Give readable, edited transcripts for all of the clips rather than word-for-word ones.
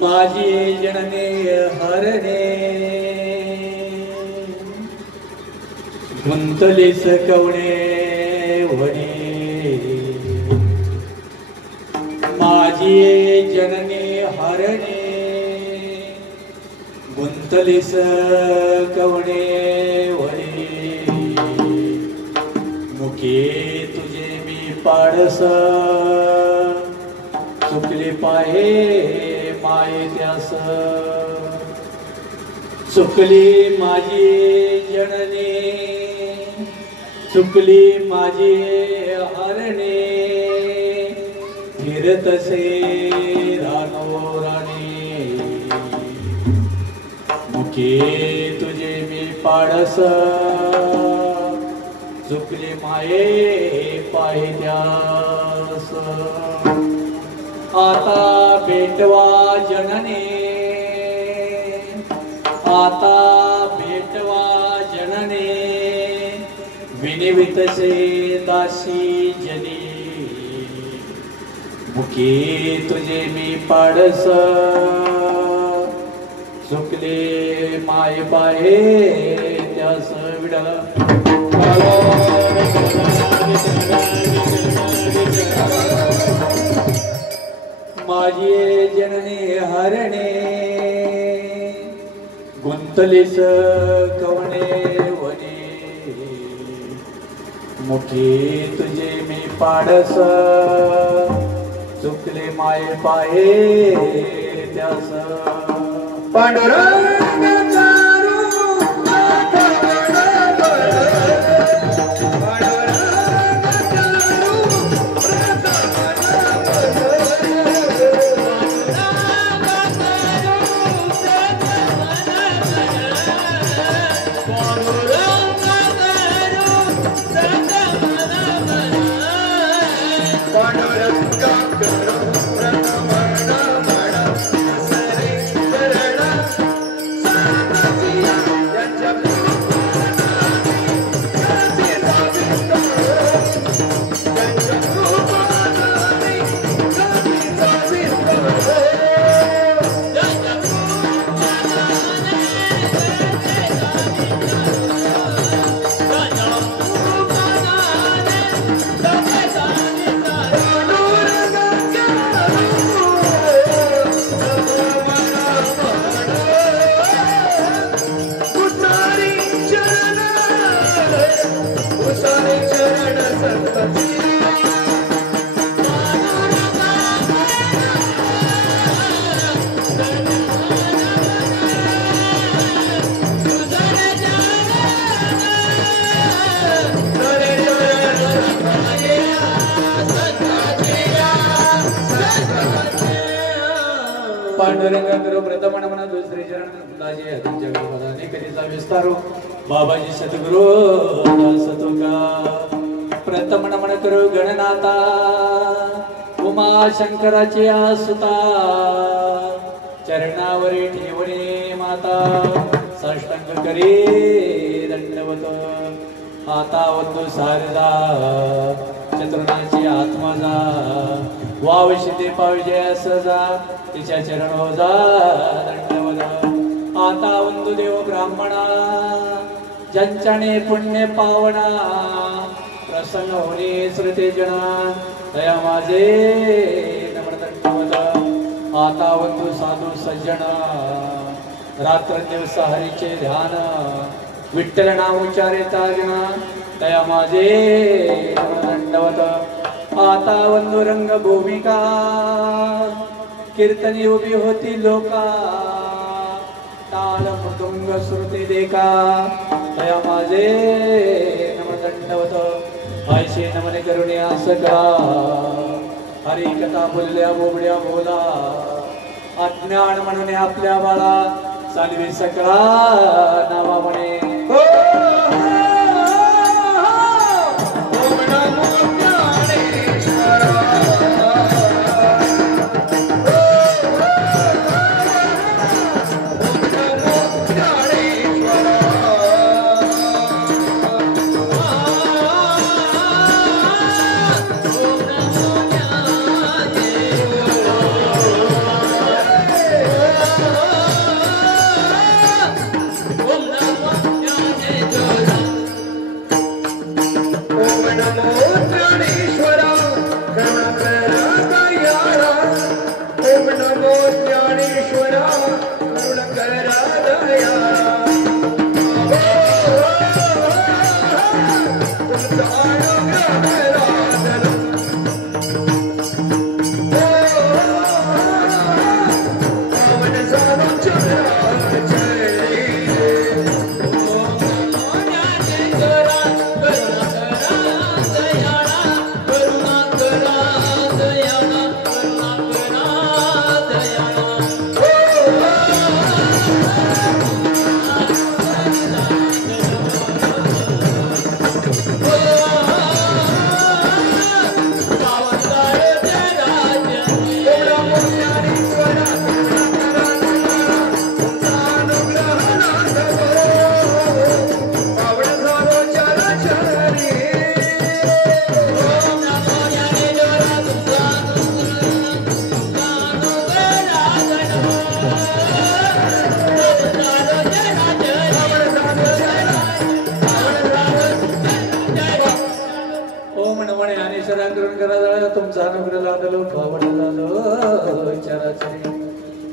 माझी जनने हरणे गुंतलीस कवणे वने माझी जनने हरणे गुंतलीस कवणे वने मुखे तुझे मी पाडस चुकले पाहे माये त्यास चुकली माझी जननी चुकली माझी हरणे फिरतसे रानो राणी मुखे तुझे मी पाडस चुकली माये पाहे त्यास आता भेटवा जनने आता भेटवा जनने विनिवितसे दासी जनी मुखे तुझे मी पाडस चुकले माय पाहे त्यास विडा माझी जननी हरणे गुंतलीस कवणे वने मुखे तुझे मी पाडस चुकले माय पाहे त्यास पांडुरंग पांडुरंग करो प्रथम म्हणा दुसरे चरण दाजी तुमच्या गुरुपदाने कधीचा विस्तारो बाबाजी सद्गुरु सतुका प्रथम नमन करो गणनाथा उमा शंकराची आसुता चरणावरी ठेवणे माता साष्टांग करी दंडवत आता वंदू सारदा चतुर्णाची आत्माजा वावशिते पावजे सजा तिच्या चरण जा दंडवत आता वंदू देव ब्राह्मणा ज्यांच्याने पुण्य पावना प्रसन्न होणे श्रुते जना दया माझे नम्रदंडवत आता वंदू साधू सज्जन रात्र दिवस हरीचे ध्यान विठ्ठल नाम उच्चारिता जन दया माझे नम्रदंडवत आता वंदू रंग भूमिका कीर्तनी उभी होती लोका ताल मृदुंग श्रुती देखा दया माझे नम्रदंडवत ऐसे नमन करुणे आसका हरी कथा बोलल्या बोबड्या बोला अज्ञान म्हणून आपल्या बाळा चालवी सकळा नावा म्हणे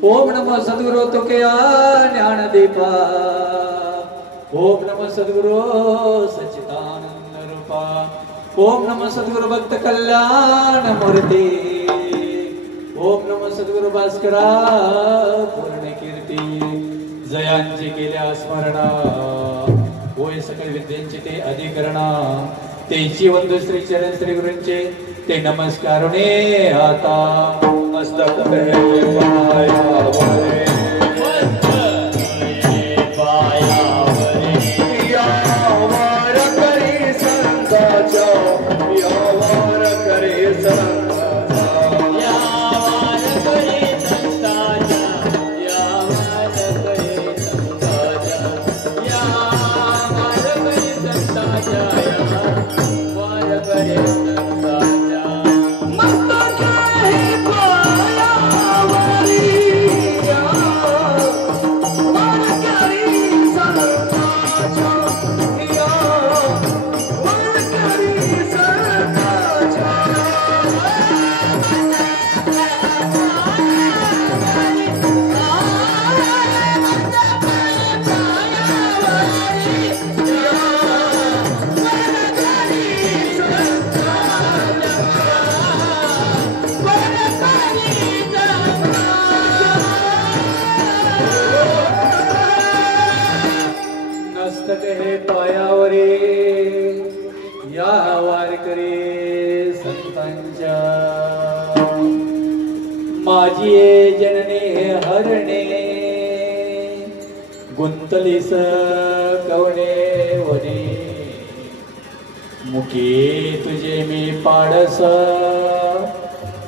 ओम नमः सद्गुरु तुके ज्ञान दीपा ओम नमः सद्गुरु सच्चिदानंद रूपा ओम नमः सद्गुरु भक्त कल्याण मूर्ती ओम नमः सद्गुरु भास्करा पूर्ण कीर्ती जयांची केल्या स्मरणा होय सकल विद्यांचे ते अधिकरणा तेची वंदू श्री चरण श्री गुरूंचे ते नमस्कारुणे आता मस्तक मस्तक जननी हरणे गुंतलीस कवणे वने मुके तुझे मी पाडस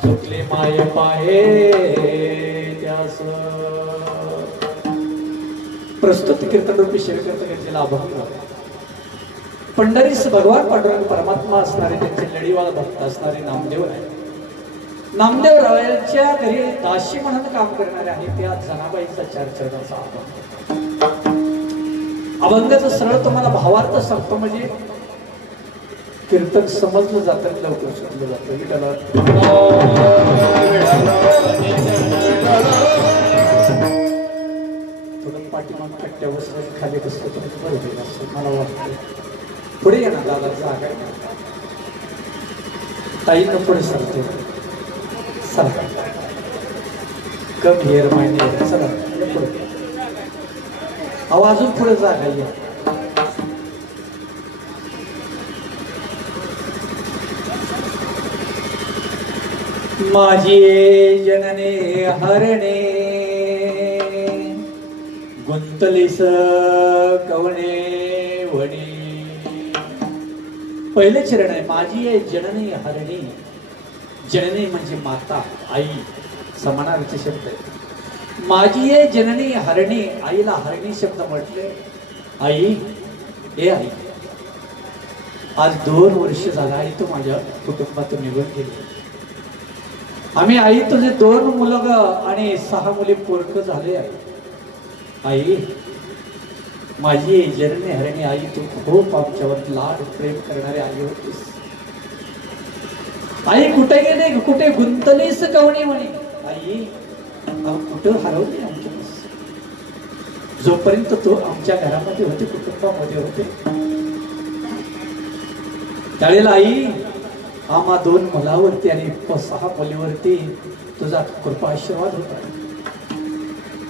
चुकले माय पाहे त्यास प्रस्तुत कीर्तन रूपी शिवकीर्तन घेतलेला अभंग पंढरीस भगवान पांडुरंग परमात्मा असणारे त्यांचे लढीवाळ भक्त असणारे नामदेव आहे. नामदेव रावळच्या घरी दाशी म्हणून काम करणारे आहे त्या जनाबाईचा 4 चरणाचा अभंग. अभंगाचं सरळ तुम्हाला भावार्थ सांगतो म्हणजे कीर्तन समजलं जातं लवकर समजलं जातं. विठ्ठला थोडं पाठीमाग कट्ट्यावर खाली बसलं तर बरं होईल असं मला वाटतं. पुढे ये ना दादा जागा ताईनं पुढे सरते सर कम हेअर माहिती चला पुढे अहो अजून पुढे जागा ये. माझी जनने हरणे गुंतलीस कवणे वणी. पहिले चरण आहे माझी आहे जननी हरणी. जननी म्हणजे माता आई समानार्थी शब्द आहे. माझी आहे जननी हरणी आईला हरणी शब्द म्हटले. आई हे आई आज 2 वर्ष झाला आई तू माझ्या कुटुंबातून निघून गेली. आम्ही आई तुझे 2 मुलगा आणि 6 मुली पोरक झाले आहे. आई माझी जननी हरणी आई तू खूप आमच्यावर लाड प्रेम करणारी आई होतीस. आई कुठे गेले कुठे गुंतलीस कवणी म्हणे. आई कुठं हरवली आमच्या जोपर्यंत तू आमच्या घरामध्ये होते कुटुंबामध्ये होते त्यावेळेला आई आम्हा 2 मुलावरती आणि 6 मुलीवरती तुझा कृपा आशीर्वाद होता.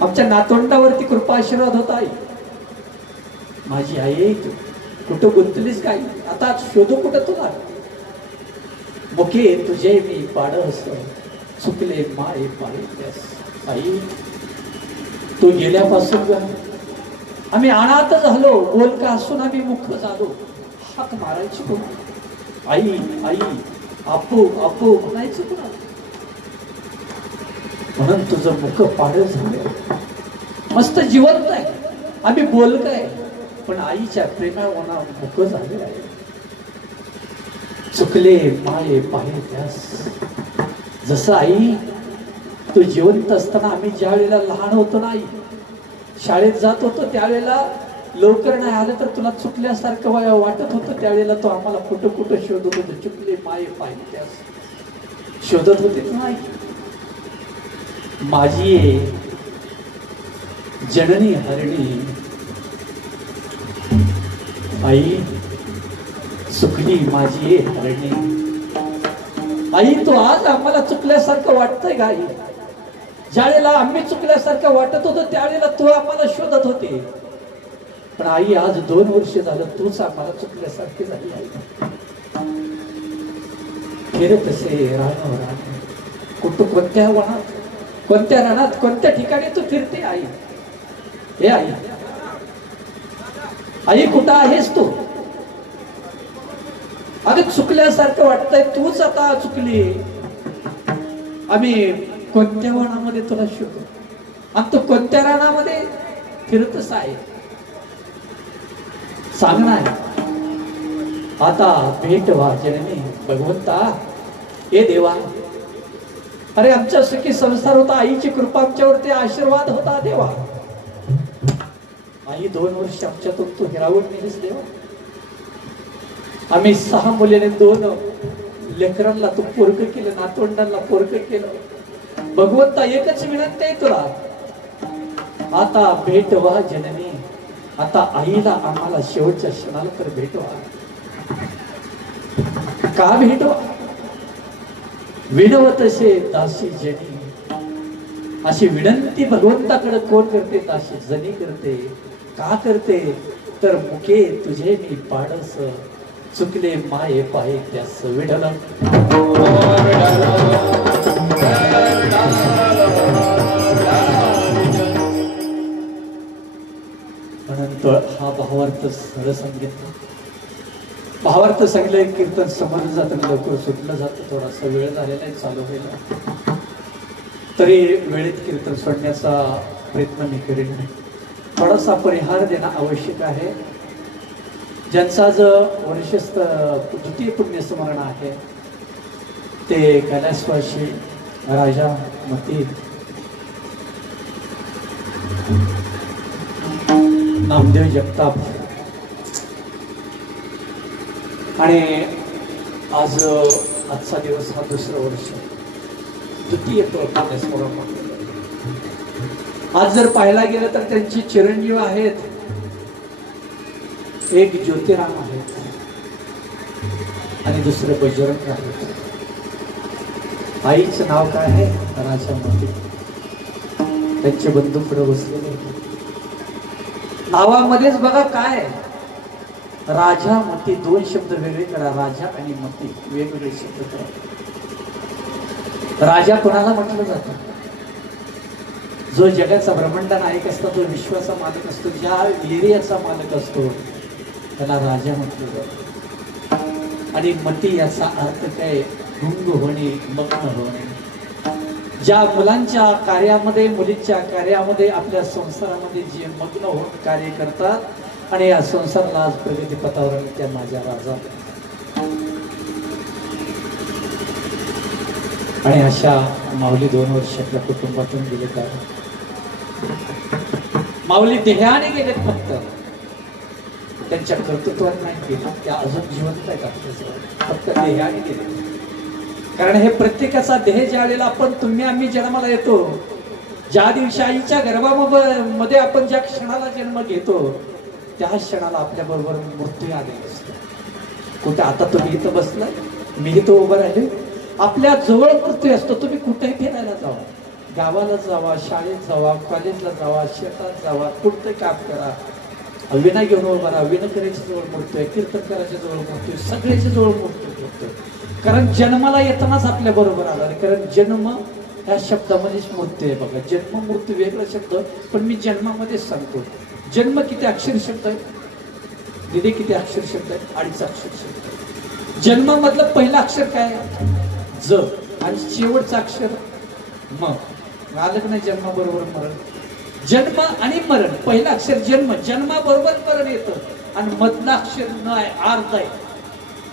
आमच्या नातवंडावरती कृपा आशीर्वाद होता. आई माझी आई तू कुठं गुंतलीस काय आता शोधू कुठं तुला. मुके तुझे मी पाडस चुकले माय पाहिल्यास. आई तू गेल्यापासून आम्ही अनाथ झालो. बोलका असून आम्ही मुख झालो. हाक मारायची कोण आई आई आपू आपू म्हणायचं कोणा. म्हणून तुझं मुख पाड झालं मस्त जिवंत आहे. आम्ही बोलकय पण आईच्या प्रेमावना मुख झाले आहे. चुकले माये पाहे त्यास. जसं आई तू जिवंत असताना आम्ही ज्या वेळेला लहान होतो ना आई शाळेत जात होतो त्यावेळेला लवकर नाही आलं तर तुला चुकल्यासारखं वाटत होतं. त्यावेळेला तो आम्हाला कुठं कुठं शोधत होतो. चुकले माये पाहे त्यास शोधत होते नाही. माझी जननी हरणी आई चुकली माझी हरणी. आई तू आज आम्हाला चुकल्यासारखं वाटतंय का आई. ज्यावेळेला आम्ही चुकल्यासारखं वाटत होतं त्यावेळेला तू आम्हाला शोधत होते. पण आई आज 2 वर्ष झालं तूच आम्हाला चुकल्यासारखी झाली. आई फिरत असे राहणार कुठं कोणत्या वनात कोणत्या रानात कोणत्या ठिकाणी तू फिरते आई. हे आई आई कुठं आहेस तू. अगं चुकल्यासारखं वाटतंय तूच आता चुकली. आम्ही कोणत्या वनामध्ये तुला शोधू आणि तू कोणत्या रानामध्ये फिरतच आहे सांगणार. आता भेट व्हा जननी भगवंता. हे देवा अरे आमच्या सुखी संसार होता. आईची कृपा आमच्यावरती आशीर्वाद होता देवा. आई 2 वर्ष आमच्यातून तू हिरावून नेलीस देवा. आम्ही 6 मुलीने 2 लेकरांना तू पोरक केलं. नातवंडांना पोरक केलं. भगवंता एकच विनंती आहे तुला. आता भेट व्हा जननी. आता आईला आम्हाला शेवटच्या क्षणाला तर भेटवा. का भेटवा विनवतसे दासी जनी. अशी विनंती भगवंताकडे कोण करते. दासी जनी करते. का करते तर मुके तुझे मी पाडस चुकले माये पाहे त्यास. विठ्ठल भावार्थ सरळ सांगितलं. भावार्थ सांगितलं कीर्तन समजलं जातं, लवकर सुटलं जातं. थोडासा वेळ झालेला आहे चालू व्हायला, तरी वेळेत कीर्तन सोडण्याचा प्रयत्न मी करीन. थोडासा परिहार देणं आवश्यक आहे. ज्यांचा जो वर्षस्थ द्वितीय पुण्यस्मरण आहे ते कैलासवासी राजा मती नामदेव जगताप, आणि आजचा दिवस हा दुसरं वर्ष द्वितीय पुण्यस्मरण. आज जर पाहायला गेलं तर त्यांची चिरंजीव आहेत, एक ज्योतिराम आहेत आणि दुसरे बजरंग आहेत. आईचं नाव काय आहे? राजामती. त्यांचे बंधू पुढे बसलेले. नावामध्येच बघा काय, राजा मती. दोन शब्द वेगळे करा, राजा आणि मती वेगवेगळे शब्द करा. राजा कोणाला म्हटलं जातं? जो जगाचा ब्रह्मांड नायक असतो, जो विश्वाचा मालक असतो, ज्या एरियाचा मालक असतो, त्याला राजा म्हटलं जातं. आणि मती याचा अर्थ काय? गुंग होणे, मग्न होणे. ज्या मुलांच्या कार्यामध्ये, मुलींच्या कार्यामध्ये, आपल्या संसारामध्ये जे मग्न होऊन कार्य करतात आणि या संसाराला आज प्रगतीपथावर त्या माझ्या राजा. आणि अशा माऊली 2 वर्ष आपल्या कुटुंबातून गेले. काय माऊली देहाने गेलेत, फक्त त्यांच्या कर्तृत्वात नाही गेले. त्या अजून जिवंत आहेत आपल्याजवळ, फक्त देहाने गेले. कारण हे प्रत्येकाचा देह ज्या वेळेला आपण तुम्ही आम्ही जन्माला येतो, ज्या दिवशी आईच्या गर्भामध्ये आपण ज्या क्षणाला जन्म घेतो त्या क्षणाला आपल्या बरोबर मृत्यू आलेला असतो. कुठे आता तुम्ही इथं बसलाय, मी इथं उभं राहिले, आपल्या जवळ मृत्यू असतो. तुम्ही कुठेही फिरायला जावा, गावाला जावा, शाळेत जावा, कॉलेजला जावा, शेतात जावा, कुठे काम करा, विना घेऊन उभा राहा. विना करायच्या जवळ मृत्यू आहे, कीर्तन करायच्या जवळ मृत्यू, सगळ्याच्या जवळ मृत्यू होतो. कारण जन्माला येतानाच आपल्या बरोबर आला. कारण जन्म या शब्दामध्येच मृत्यू आहे. बघा, जन्म मृत्यू वेगळा शब्द, पण मी जन्मामध्येच सांगतो. जन्म किती अक्षर शब्द आहे? दिदे किती अक्षर शब्द आहे? 2.5 अक्षर शब्द. जन्म मधलं पहिलं अक्षर काय? ज, आणि शेवटचं अक्षर म. आलं की नाही? जन्मा बरोबर मरण. जन्म आणि मरण, पहिलं अक्षर जन्म, जन्माबरोबर मरण येतं. आणि मधलं अक्षर न आहे, अर्ध आहे.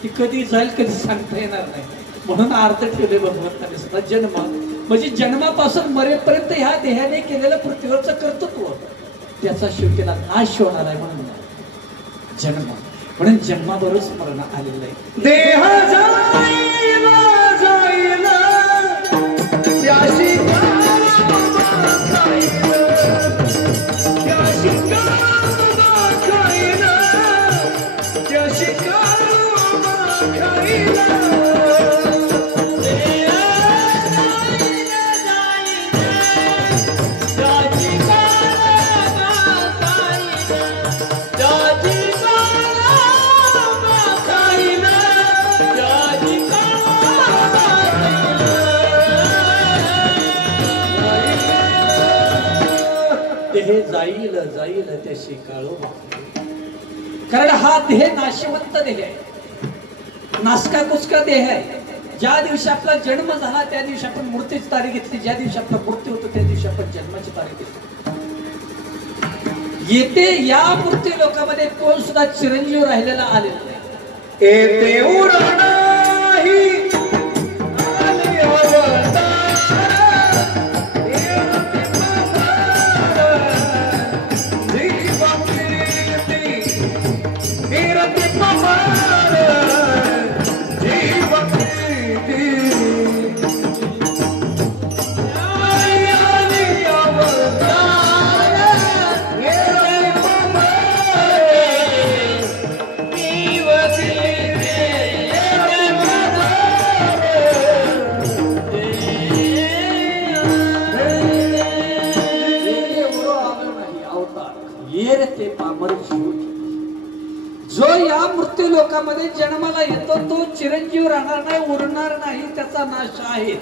ती कधी जाईल कधी सांगता येणार नाही, म्हणून अर्ध ठेवले भगवंताने सुद्धा. जन्म म्हणजे जन्मापासून मरेपर्यंत ह्या देहाने केलेलं पृथ्वीवरचं कर्तृत्व, त्याचा शेवटीला नाश होणार आहे. म्हणून जन्म, म्हणून जन्माबरोबरच मरण आलेलं आहे. देह जाईला जाईला त्याशी जाईल जाईल त्याशी काळो. कारण हा देह नाशवंत देह आहे, नासका कुचका देह आहे. ज्या दिवशी आपला जन्म झाला त्या दिवशी आपण मृत्यूची तारीख घेतली, ज्या दिवशी आपला मृत्यू होतो त्या दिवशी आपण जन्माची तारीख घेतली. येते या मृत्यू लोकांमध्ये कोण सुद्धा चिरंजीव राहिलेला आलेला नाही. येते उरणाही जो या मृत्यू लोकांमध्ये जन्माला येतो तो चिरंजीव राहणार नाही, उरणार नाही, त्याचा नाश आहे.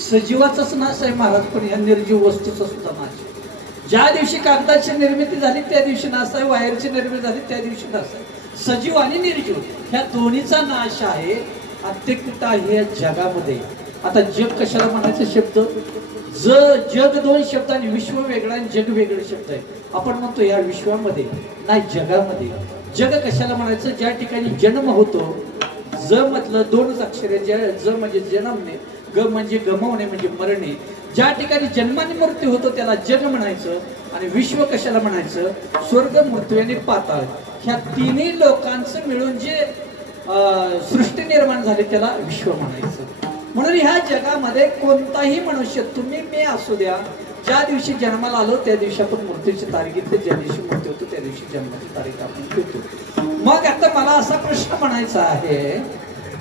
सजीवाचाच नाश आहे महाराज, पण या निर्जीव वस्तूचा सुद्धा नाश. ज्या दिवशी कागदाची निर्मिती झाली त्या दिवशी नाश आहे, वायरची निर्मिती झाली त्या दिवशी नाश आहे. सजीव आणि निर्जीव ह्या दोन्हीचा नाश आहे. आत्मिकता आहे या जगामध्ये. आता जग कशाला म्हणायचं शब्द? जग दोन शब्द आणि विश्व वेगळा आणि जग वेगळं शब्द आहे. आपण म्हणतो या विश्वामध्ये नाही जगामध्ये. जग कशाला म्हणायचं? ज्या ठिकाणी जन्म होतो, ज मधलं दोनच अक्षरे, ज म्हणजे जन्मणे, ग म्हणजे गमवणे म्हणजे मरणे. ज्या ठिकाणी जन्माने मृत्यू होतो त्याला जग म्हणायचं. आणि विश्व कशाला म्हणायचं? स्वर्ग, मृत्यू आणि पाताळ ह्या तिन्ही लोकांचं मिळून जे सृष्टी निर्माण झाली त्याला विश्व म्हणायचं. म्हणून ह्या जगामध्ये कोणताही मनुष्य, तुम्ही मी असू द्या, ज्या दिवशी जन्माला आलो त्या दिवशी आपण मृत्यूची तारीख घेतली, ज्या दिवशी मृत्यू होतो त्या दिवशी जन्माची तारीख आपण घेतो. मग आता मला असा प्रश्न म्हणायचा आहे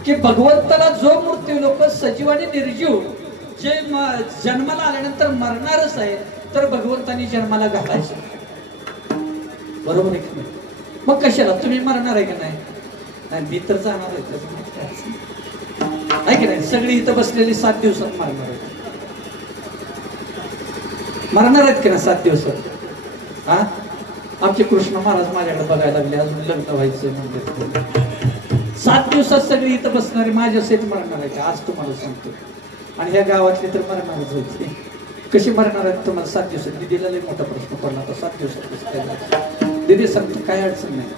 की भगवंताला जो मृत्यू लोक सजीव आणि निर्जीव जे जन्माला आल्यानंतर मरणारच आहे, तर भगवंतानी जन्माला घालायचं, बरोबर आहे की नाही? मग कशाला? तुम्ही मरणार आहे की नाही? नाही, मी तर जाणार आहे की नाही? सगळी इथं बसलेली 7 दिवसात मरणार आहेत. मरणार आहेत की नाही 7 दिवसात? हा, आमचे कृष्ण महाराज माझ्याकडे बघायला लागले, अजून लग्न व्हायचं म्हणजे 7 दिवसात सगळी इथं बसणारी माझ्या सहित मरणार आहे का? आज तुम्हाला सांगतो. आणि ह्या गावातले तर मरणारच होते. कशी मरणार आहेत तुम्हाला 7 दिवसात? दिदीला लई मोठा प्रश्न पडला होता. 7 दिवसात दिदी सांगतो काय अडचण नाही.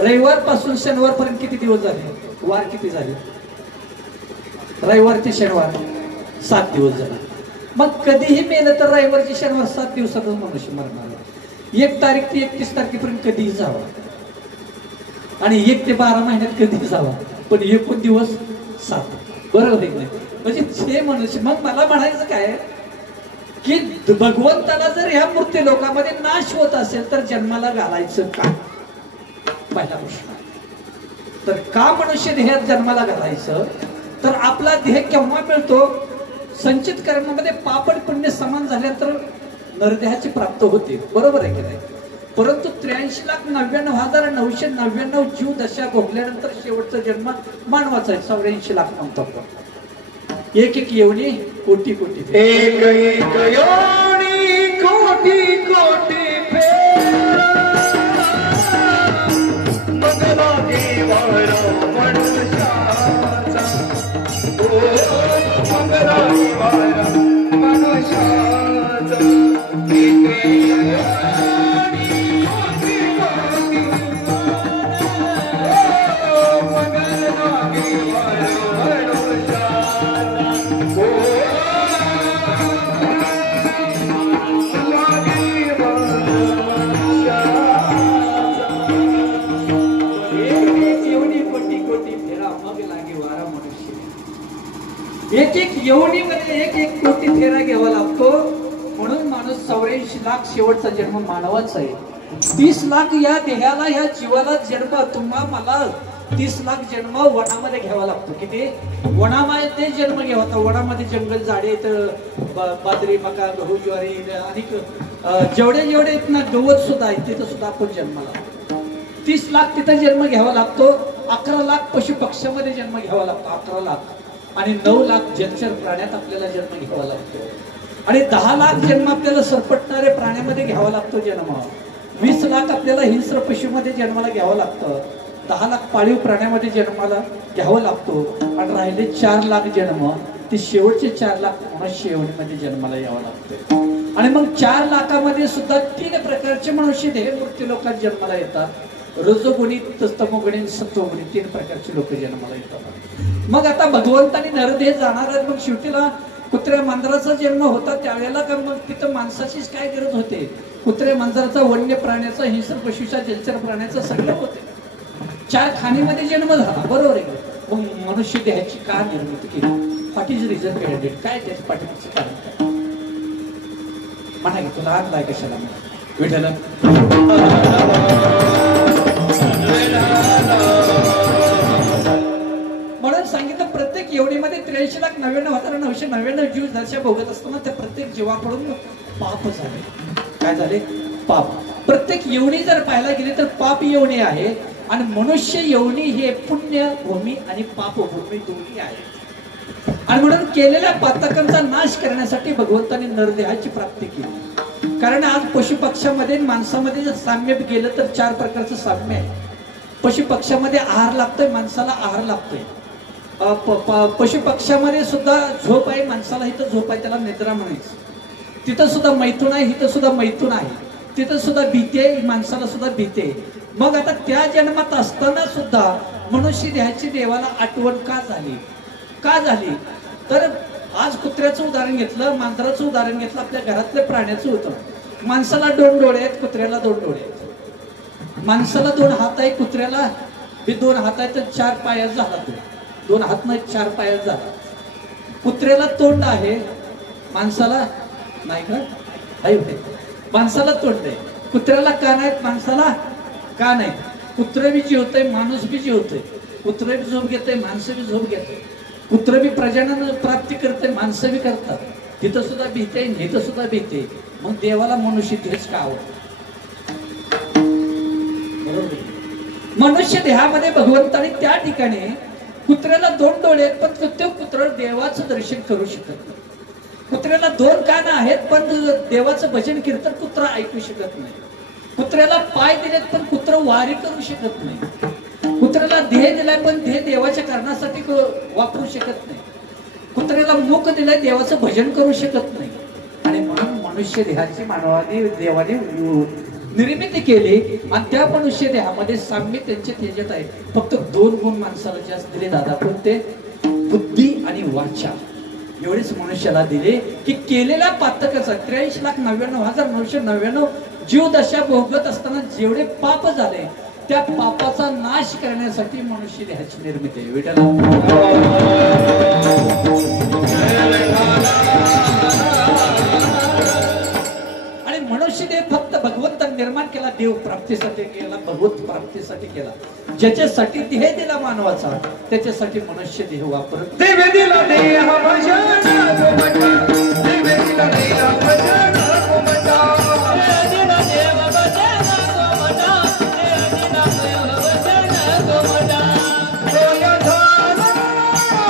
रविवार पासून शनिवार पर्यंत किती दिवस झाले? वार किती झाले? रविवार ते शनिवार 7 दिवस झाले. मग कधीही मेलं तर रविवारचे शनिवार 7 दिवसातच मनुष्य मरणार आहे. 1 तारीख ते 31 तारखेपर्यंत कधीही जावा आणि 1 ते 12 महिन्यात कधीही जावा, पण एकूण दिवस 7, बरोबर आहे नाही? म्हणजे जे मनुष्य, मग मला म्हणायचं काय की भगवंताला जर ह्या मृत्यू लोकांमध्ये नाश होत असेल तर जन्माला घालायचं का? पहिला प्रश्न. तर का मनुष्य देहात जन्माला घालायचं? तर आपला देह केव्हा मिळतो? संचित कर्मामध्ये पाप आणि पुण्य समान झाल्यानंतर नरदेहाची प्राप्त होते, बरोबर आहे की नाही? परंतु 83,99,999 जीव दशा भोगल्यानंतर शेवटचा जन्म मानवाचा आहे. 84 लाख म्हणतो आपण. एक एक योनी कोटी कोटी, एक एक योनी कोटी कोटी फेरा, मग लागे वारा मनुष्याचा, ओ मग लागे वारा मनुष्याचा. एक एक योनी कोटी कोटी फेरा, मग लागे वारा मनुष्याचा. एक एक योनीमध्ये एक एक कोटी फेरा घ्यावा लागतो. म्हणून माणूस 84 लाख शेवटचा जन्म मानवाचा आहे. 30 लाख या देहाला, ह्या जीवाला जन्म, तुम्हा मला 30 लाख जन्म वनामध्ये घ्यावा लागतो. किती? वनामध्ये जन्म घ्यावा. वनामध्ये जंगल, झाडे, बाजरी, मका, गहू, ज्वारी आणि जेवढे जेवढे आहेत ना, गवत सुद्धा आहे, तिथं सुद्धा आपण जन्माला 30 लाख तिथं जन्म घ्यावा लागतो. 11 लाख पशु पक्ष्यामध्ये जन्म घ्यावा लागतो, 11 लाख. आणि 9 लाख जलचर प्राण्यात आपल्याला जन्म घ्यावा लागतो. आणि 10 लाख जन्म आपल्याला सरपटणारे प्राण्यामध्ये घ्यावा लागतो जन्म. 20 लाख आपल्याला हिंस्र पशुमध्ये जन्माला घ्यावं लागतं. 10 लाख पाळीव प्राण्यामध्ये जन्माला घ्यावं लागतो. आणि राहिले 4 लाख जन्म, ते शेवटचे 4 लाख मनुष्य योनीमध्ये जन्माला यावं लागतं. आणि मग 4 लाखामध्ये सुद्धा 3 प्रकारचे मनुष्य देह मृत्यू लोकात जन्माला येतात. रजोगुणी, तमोगुणी, सत्वगुणी 3 प्रकारचे लोक जन्माला येतात. मग आता भगवंतानी नरदेह जाणार आहेत. मग शेवटीला कुत्र्या मांजराचा जन्म होता त्यावेळेला का मग तिथं माणसाचीच काय गरज होते? कुत्र्या मांजराचा, वन्य प्राण्याचा, हिंस्र पशुचा, जलचर प्राण्याचा सगळं होते. 4 खाणीमध्ये जन्म झाला, बरोबर आहे. मग मनुष्य देहाची का निर्मिती केली? What is reason behind it? काय त्याच्या पाठीमागचं कारण काय? म्हणा की तुला आणलाय कशाला विठ्ठल? म्हणून सांगितलं प्रत्येक योनीमध्ये 83,99,999 जीव दशा भोगत असताना त्या प्रत्येक जीवाकडून पाप झाले. काय झाले? पाप. प्रत्येक योनी जर पाहायला गेली तर पाप योनी आहे. आणि मनुष्य योनी हे पुण्य भूमी आणि पाप भूमी दोन्ही आहे. आणि म्हणून केलेल्या पातकांचा नाश करण्यासाठी भगवंताने नरदेहाची प्राप्ती केली. कारण आज पशुपक्ष्यामध्ये आणि माणसामध्ये जर साम्य गेलं तर 4 प्रकारचं साम्य आहे. पशुपक्ष्यामध्ये आहार लागतोय, माणसाला आहार लागतोय. पशुपक्ष्यामध्ये सुद्धा झोप आहे, माणसाला इथं झोप आहे, त्याला निद्रा म्हणायचं. तिथं सुद्धा मैथून आहे, इथं सुद्धा मैथून आहे. तिथं सुद्धा भीती आहे, माणसाला सुद्धा भीती आहे. मग आता त्या जन्मात असताना सुद्धा मनुष्य देहाची देवाला आठवण का झाली? का झाली? तर आज कुत्र्याचं उदाहरण घेतलं, मांजराचं उदाहरण घेतलं, आपल्या घरातल्या प्राण्याचं होतं. माणसाला 2 डोळे आहेत, कुत्र्याला 2 डोळे आहेत. माणसाला 2 हात आहे, कुत्र्याला 2 हात आहेत, तर 4 पायात झाला तो. 2 हात नाही, 4 पायात झाला. कुत्र्याला तोंड आहे, माणसाला नाही का? आहे. माणसाला तोंड आहे, कुत्र्याला कान आहेत, माणसाला कान आहे. कुत्र बी जेवतंय, माणूस बी जेवतोय. कुत्र बी झोप घेतंय, माणसं बी झोप घेतोय. कुत्र बी प्रजनन प्राप्ती करते, माणसं बी करतात. तिथं सुद्धा भीती आहे, इथं सुद्धा भीती आहे. मग देवाला मनुष्य देहच का आवडतो? बरोबर. मनुष्य देहामध्ये भगवंताने त्या ठिकाणी कुत्र्याला 2 डोळे आहेत, पण तो कुत्र देवाचं दर्शन करू शकत नाही. कुत्र्याला 2 कान आहेत, पण देवाचं भजन कीर्तन कुत्रा ऐकू शकत नाही. कुत्र्याला पाय दिलेत, पण कुत्र वारी करू शकत नाही. कुत्र्याला देह दिलाय, पण देह देवाच्या कारणासाठी वापरू शकत नाही. कुत्र्याला मुख दिलाय, देवाचं भजन करू शकत नाही. आणि म्हणून मनुष्य देहाची मानवाने देवाने निर्मिती केली, आणि त्या मनुष्य देहामध्ये साम्य त्यांच्या तेजात आहे. फक्त 2 गुण माणसाला जास्त दिले दादा, पण ते बुद्धी आणि वाचा एवढेच मनुष्याला दिले की केलेल्या पातकाचा 83,99,999 जीवदशा भोगत असताना जेवढे पाप झाले त्या पापाचा नाश करण्यासाठी मनुष्य देहाची निर्मिती आहे. विठ्ठल आणि मनुष्य देह फक्त भगवंताने निर्माण केला, देव प्राप्तीसाठी केला, भगवत प्राप्तीसाठी केला. ज्याच्यासाठी देह दिला मानवाचा, त्याच्यासाठी मनुष्य देह वापरत. देव दिला देह भजन गोमटा, देव दिला देह भजन गोमटा, देव दिला देव भजन गोमटा, देव दिला देव भजन गोमटा. सोया झाला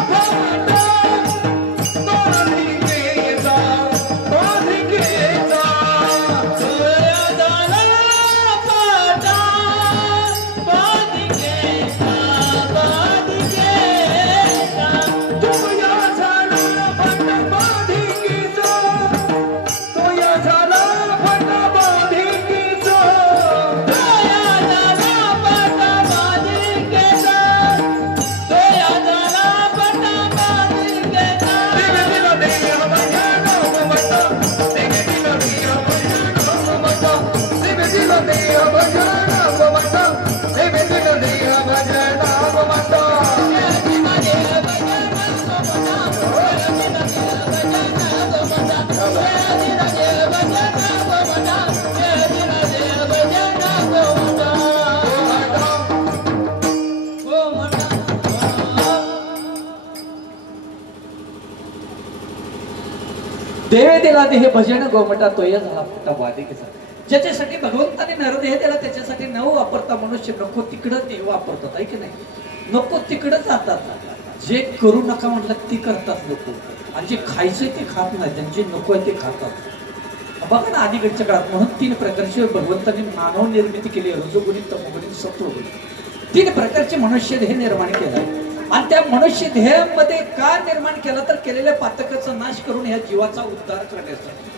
फाटा, बाधिकेचा, बाधिकेचा. सोया झाला फाटा, बाधिकेचा, बाधिकेचा. सोया झाला फाटा, बाधिकेचा. सोया झाला फाटा, बाधिकेचा. सोया झाला फाटा, बाधिकेचा. सोया झाला फाटा, बाधिकेचा. देव दिला देह भजन गोमटा, देव दिला देह भजन गोमटा, देव दिला देह भजन गोमटा, देव दिला देह भजन गोमटा. देव दिला देह भजन गोमटा, तोय झाला फुटा बाधिकेचा. ज्याच्यासाठी भगवंताने नरदेह दिला, त्याच्यासाठी न वापरता मनुष्य नको तिकडं देह वापरतात, आहे की नाही? नको तिकडं जातात. जे करू नका म्हटलं ते करतात लोक, आणि जे खायचं ते खात नाही, त्यांचे नको आहे ते खातात. बघा ना, आधीकडच्या काळात म्हणून 3 प्रकारचे भगवंताने मानव निर्मिती केली, रजोगुणी, तमोगुणी, सत्वगुणी. 3 प्रकारचे मनुष्य देह निर्माण केलाय. आणि त्या मनुष्य देहामध्ये का निर्माण केला? तर केलेल्या पातकाचा नाश करून ह्या जीवाचा उद्धार करण्यासाठी,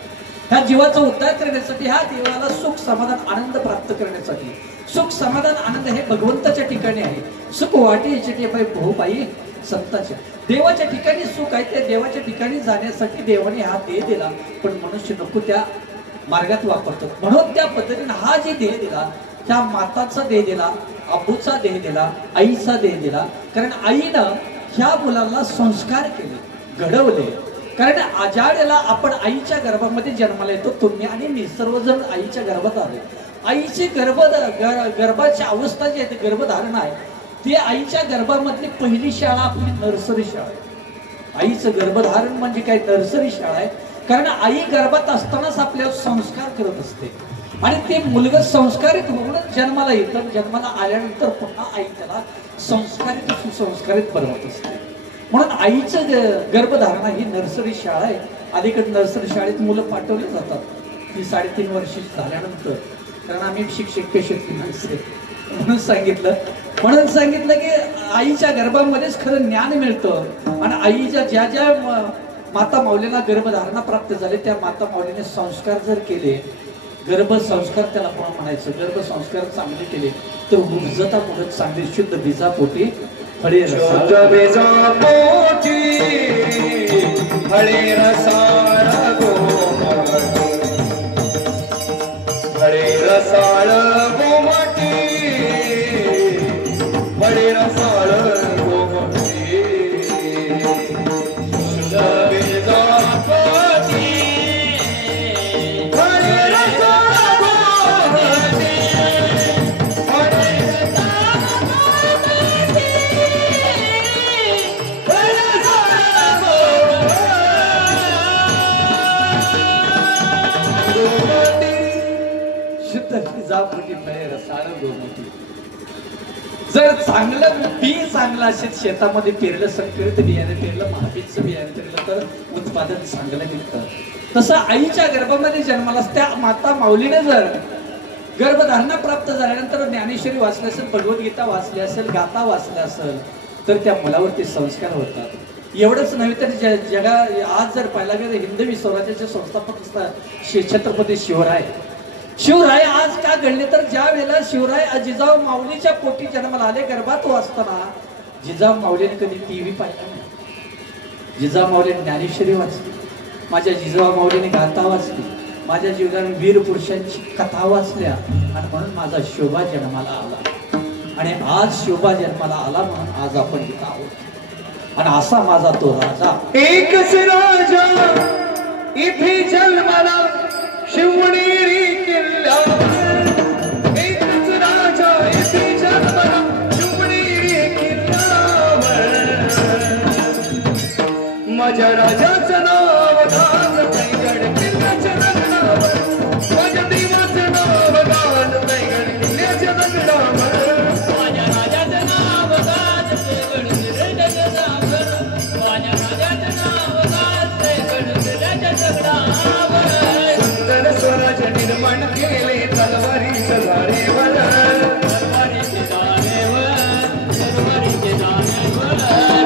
ह्या जीवाचा उद्धार करण्यासाठी, ह्या देवाला सुख समाधान आनंद प्राप्त करण्यासाठी. सुख समाधान आनंद हे भगवंताच्या ठिकाणी आहे. सुख वाटे याच्या बहुबाई संतांच्या. देवाच्या ठिकाणी सुख आहे, त्या देवाच्या ठिकाणी जाण्यासाठी देवाने हा देह दिला, पण मनुष्य नको त्या मार्गात वापरतो. म्हणून त्या पद्धतीने हा जे देह दिला, त्या माताचा देह दिला, आबूचा देह दिला, आईचा देह दिला. कारण आईनं ह्या मुलांना संस्कार केले, घडवले. कारण आजाड्याला आपण आईच्या गर्भामध्ये जन्माला येतो, तुम्ही आणि मी सर्वजण आईच्या गर्भात आले. आईची गर्भाची अवस्था जी आहे, गर्भधारण आहे, ती आईच्या गर्भामधली पहिली शाळा आपली नर्सरी शाळा आहे. आईचं गर्भधारण म्हणजे काय? नर्सरी शाळा आहे. कारण आई गर्भात असतानाच आपल्यावर संस्कार करत असते, आणि ते मुलगा संस्कारित होऊन जन्माला येतं. जन्माला आल्यानंतर पुन्हा आई त्याला संस्कारित सुसंस्कारित बनवत असते. म्हणून आईचं गर्भधारणा ही नर्सरी शाळा आहे. अलीकडे नर्सरी शाळेत मुलं पाठवली जातात. ही 3.5 वर्ष झाल्यानंतर, कारण आम्ही शिक्षक पेशेतली माणसे म्हणून सांगितलं की आईच्या गर्भामध्येच खरं ज्ञान मिळतं. आणि आईच्या ज्या ज्या माता माऊलीला गर्भधारणा प्राप्त झाले त्या माता माऊलीने संस्कार जर केले, गर्भसंस्कार त्याला कोण म्हणायचं, गर्भसंस्कार चांगले केले तर उर्जता मुलं चांगली शुद्ध बीजापोटी फळे शुद्ध बीजापोटी फळे रसाळ गोमटी, फळे रसाळ गोमटी, फळे रसाळ गोमटी, शुद्ध बीजापोटी फळे रसाळ गोमटी, फळे जर चांगलं बी चांगलं असेल, शेतामध्ये पेरलं, संकरित बियाणे पेरलं, महाबीजचं बियाणे पेरलं तर उत्पादन चांगलं निघतं. तसं आईच्या गर्भामध्ये जन्मालाच त्या माता माऊलीने जर गर्भधारणा प्राप्त झाल्यानंतर ज्ञानेश्वरी वाचली असेल, भगवद्गीता वाचली असेल, गाथा वाचल्या असेल तर त्या मुलावरती संस्कार होतात. एवढंच नव्हे तर जगा आज जर पाहायला गेलं हिंदवी स्वराज्याचे संस्थापक छत्रपती शिवराय आज का घडले तर ज्या वेळेला शिवराय जिजाऊ माऊलीच्या पोटी जन्माला आले, गर्भात असताना जिजाऊ माऊलीने कधी टीव्ही पाहिला नाही. जिजाऊ माऊलीने ज्ञानेश्वरी वाचली, माझ्या जिजाऊ माऊलीने गाथा वाचली, माझ्या जीवनाने वीर पुरुषांची कथा वाचल्या आणि म्हणून माझा शोभा जन्माला आला. आणि आज शोभा जन्माला आला म्हणून आज आपण इथं आहोत. आणि असा माझा तो राजा, एकच राजा इथे जन्माला शिवनेरी किल्ल्यावर, एकच राजा इथे जन्माला शिवनेरी किल्ल्यावर, माझ्या राजाचं नाव गाज पैगड किल्ल्याच्या दगडावर, माझ्या देवाचं नाव गाज पैगड किल्ल्याच्या दगडावर, माझ्या राजाचं नाव गाज पैगड किल्ल्याच्या दगडावर, माझ्या राजाचं नाव गाज पैगड किल्ल्याच्या दगडावर, सुंदर स्वराज निर्माण केले तलवारीच्या धारेवर, तलवारीच्या धारेवर, तलवारीच्या धारेवर,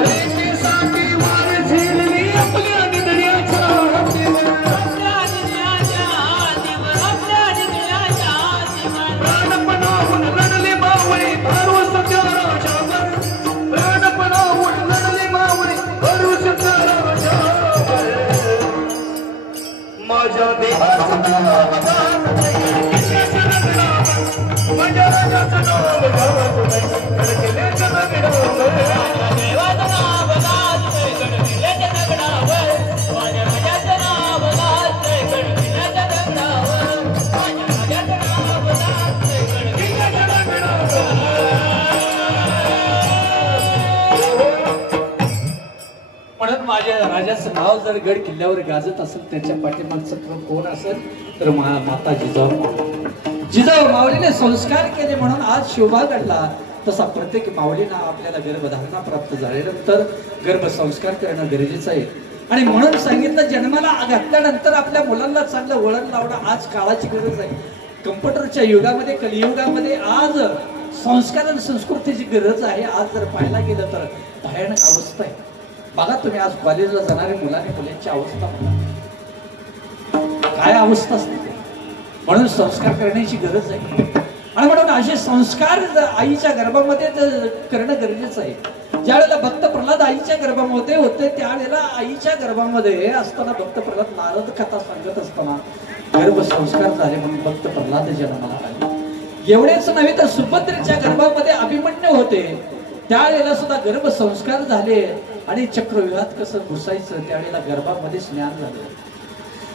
रेषेसाठी वार झेलली आपल्या निधड्याच्या हातीवर, आपल्या निधड्याच्या हातीवर, आपल्या निधड्याच्या हातीवर, प्राणपणाहून लढले मावळे भरवसत्या राजावर, प्राणपणाहून लढले मावळे भरवसत्या राजावर, माझ्या देवाचं नाव गाज किल्ल्याच्या दगडावर, माझ्या राजाचं नाव गाज किल्ल्याच्या दगडावर, माझ्या देवाचं नाव गाज किल्ल्याच्या दगडावर, माझ्या राजाचं नाव गाज किल्ल्याच्या दगडावर, माझ्या राजाचं नाव गाज किल्ल्याच्या दगडावर. म्हणून माझ्या राजाचं नाव जर गड किल्ल्यावर गाजत असेल त्याच्या पाठीमागचं कोण असेल तर माता जिजाऊ माऊलीने संस्कार केले म्हणून आज शोभा घडला. तसा प्रत्येक माऊलीना आपल्याला गर्भधारणा प्राप्त झाल्यानंतर गर्भसंस्कार करणं गरजेचं आहे. आणि म्हणून सांगितलं जन्माला घातल्यानंतर आपल्या मुलांना चांगलं वळण लावणं आज काळाची गरज आहे. कम्प्युटरच्या युगामध्ये कलियुगामध्ये आज संस्कार आणि संस्कृतीची गरज आहे. आज जर पाहायला गेलं तर भयानक अवस्था आहे. बघा तुम्ही आज कॉलेजला जाणारे मुलांनी मुलींची अवस्था काय अवस्था असते. म्हणून संस्कार करण्याची गरज आहे. आणि म्हणून असे संस्कार आईच्या गर्भामध्ये करणं गरजेचं आहे. ज्या वेळेला भक्त प्रल्हाद आईच्या गर्भामध्ये होते त्यावेळेला आईच्या गर्भामध्ये असताना भक्त प्रल्हाद नारद कथा सांगत असताना गर्भसंस्कार झाले म्हणून भक्त प्रल्हाद जन्माला आले. एवढेच नव्हे तर सुभद्रेच्या गर्भामध्ये अभिमन्यू होते त्यावेळेला सुद्धा गर्भसंस्कार झाले. आणि चक्रव्यूहात कसं घुसायचं त्यावेळेला गर्भामध्ये स्नान झालं.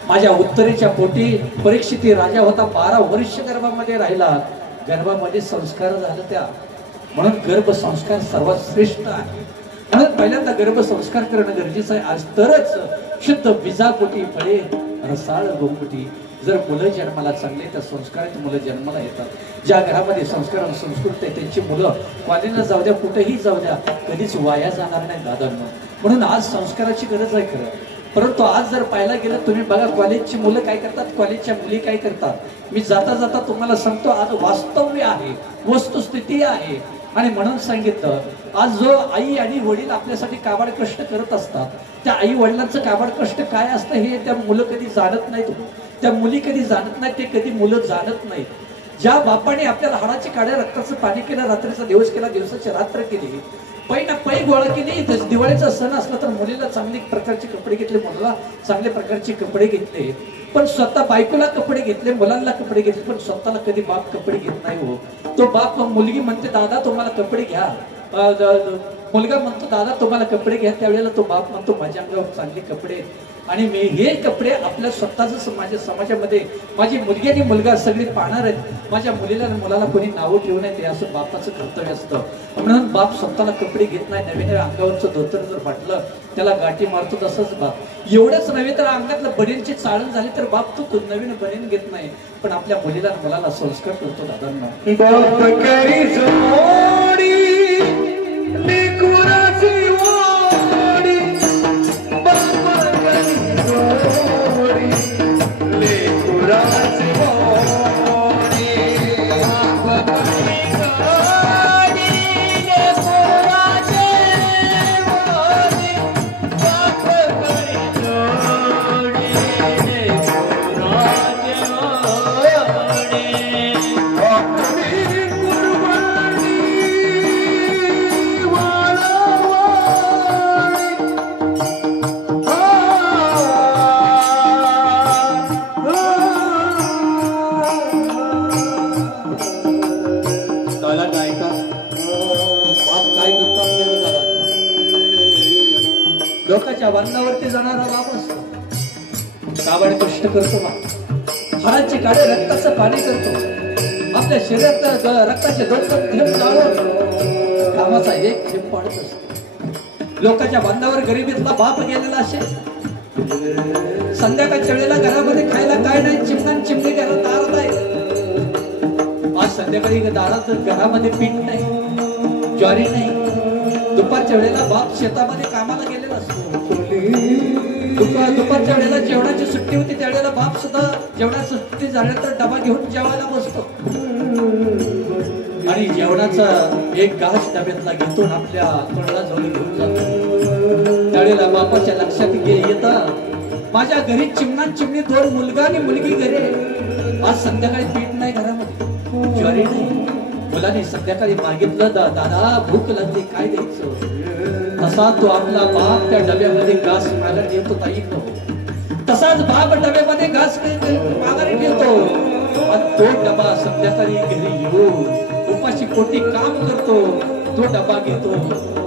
माझ्या उत्तरेच्या पोटी परीक्षित राजा होता 12 वर्ष गर्भामध्ये राहिला. गर्भामध्ये संस्कार झालं त्या म्हणून गर्भसंस्कार सर्वात श्रेष्ठ आहे. म्हणून पहिल्यांदा गर्भसंस्कार करणं गरजेचं आहे. आज तरच शुद्ध बीजापोटी फळे रसाळ गोमटी. जर मुलं जन्माला चांगले तर संस्काराची मुलं जन्माला येतात. ज्या घरामध्ये संस्कार आणि संस्कृती आहे त्यांची मुलं कॉलेजला जाऊ द्या कुठेही जाऊ द्या कधीच वाया जाणार नाही दादांनो. म्हणून आज संस्काराची गरज आहे. खरं परंतु आज जर पाहायला गेलं तुम्ही बघा कॉलेजची मुलं काय करतात, कॉलेजच्या मुली काय करतात. मी जाता जाता तुम्हाला सांगतो आज वास्तव्य आहे, वस्तुस्थिती आहे. आणि म्हणून सांगितलं आज जो आई आणि वडील आपल्यासाठी काबाड कष्ट करत असतात, त्या आई वडिलांचं काबाड कष्ट काय असतं हे त्या मुलं कधी जाणत नाहीत, त्या मुली कधी जाणत नाहीत, ते कधी मुलं जाणत नाहीत. ज्या बापाने आपल्याला हाडाची काड्या रक्ताचं पाणी केलं, रात्रीचा दिवस केला, दिवसाची रात्र केली, पै ना पै गोळा केली. दिवाळीचा सण असला तर मुलीला चांगली प्रकारचे कपडे घेतले, मुलाला चांगल्या प्रकारचे कपडे घेतले, पण स्वतः बायकोला कपडे घेतले, मुलांना कपडे घेतले, पण स्वतःला कधी बाप कपडे घेत नाही हो. तो बाप मुलगी म्हणते दादा तुम्हाला कपडे घ्या, मुलगा म्हणतो दादा तुम्हाला कपडे घ्या, त्यावेळेला तो बाप म्हणतो माझ्या अंगावर चांगले कपडे. आणि मी हे कपडे आपल्या स्वतःच माझ्या समाजामध्ये माझी मुलगी आणि मुलगा सगळी पाहणार आहेत, माझ्या मुलीला आणि मुलाला कोणी नावं ठेवू नये, ते असं बापाचं कर्तव्य असतं. म्हणून बाप स्वतःला कपडे घेत नाही, नवीन अंगावरचं धोतर जर फाटलं त्याला गाठी मारतो तसंच बाप. एवढंच नव्हे तर अंगातलं बनेनची चाळण झाली तर बाप तो नवीन बनेन घेत नाही, पण आपल्या मुलीला मुलाला संस्कार करतो. दादांना लोकांच्या वंदावरती जाणारा बाप असतो, काबाड कष्ट करतो बाप, हाडाची काळे रक्ताचं पाणी करतो, आपल्या शरीरात रक्ताचे दोन थेंब जाळून कामाचा एक थेंब पाडत असतो. लोकांच्या बांधावर गरिबीतला बाप गेलेला असेल, संध्याकाळच्या वेळेला घरामध्ये खायला काय नाही, चिमणा चिमणी घरात दारात आहे. आज संध्याकाळी दारात घरामध्ये पीठ नाही, ज्वारी नाही. दुपारच्या वेळेला बाप शेतामध्ये कामाला गेलेला असतो. दुपारच्या वेळेला जेवणाची सुट्टी होती, त्यावेळेला बाप सुद्धा जेवणाची सुट्टी झाल्यानंतर डबा घेऊन जेवायला बसतो आणि जेवणाचा एक घास डब्यातला घेतो आपल्या तोंडला जवळ घेऊन जातो. त्यावेळेला बापाच्या लक्षात येतं माझ्या घरी चिमणा चिमणी दोन मुलगा आणि मुलगी घरी. आज संध्याकाळी पीठ नाही घरामध्ये, ज्वारी नाही. मुलांनी संध्याकाळी मागितलं दादा भूक लागली काय द्यायचं, तसा तो आपला बाप त्या डब्यामध्ये घास माघारी ठेवतो. ताई तसाच बाप डब्यामध्ये घास माघारी ठेवतो आणि तो डबा संध्याकाळी घरी येऊन उपाशी पोटी काम करतो. तो डबा घेतो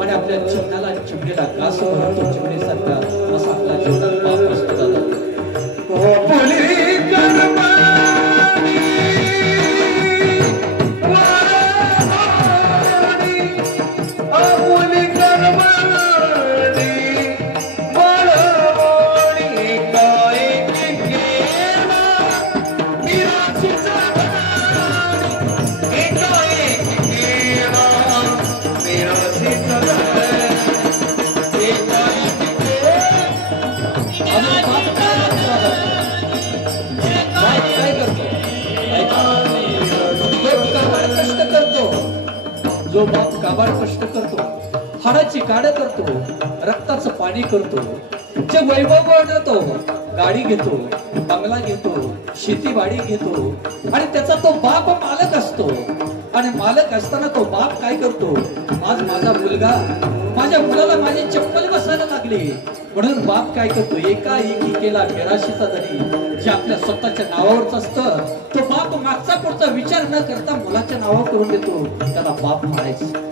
आणि आपल्या चिमण्याला चिमणीला घास भरतो चिमणीसारखा. असा आपला जीवनात बाप असतो. दादा जो बाप काबाड कष्ट करतो, हाडाची काढ करतो, रक्ताचं पाणी करतो, जे वैभव वाढवतो, गाडी घेतो, बंगला घेतो, शेतीवाडी घेतो आणि त्याचा तो बाप मालक असतो. आणि मालक असताना तो बाप काय करतो, आज माझा मुलगा माझ्या मुलाला माझी चप्पल बसायला लागली म्हणून बाप काय करतो, एकाएकी केला मिराशीचा दरी. जे आपल्या स्वतःच्या नावावरच असतं तो बाप मागचा पुढचा विचार न करता मुलाच्या नावावर करून देतो, त्याला बाप म्हणायचं.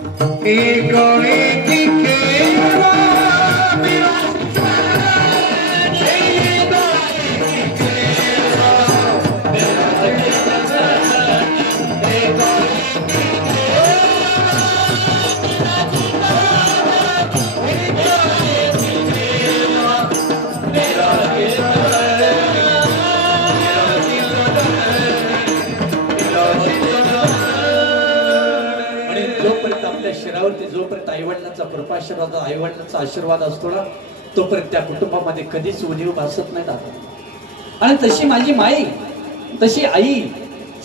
जोपर्यंत आईवडिलांचा कृपाशीर्वाद, आईवडिलांचा आशीर्वाद असतो ना, तोपर्यंत त्या कुटुंबामध्ये कधीच उणीव भासत नाही दादा. आणि तशी माझी माई, तशी आई,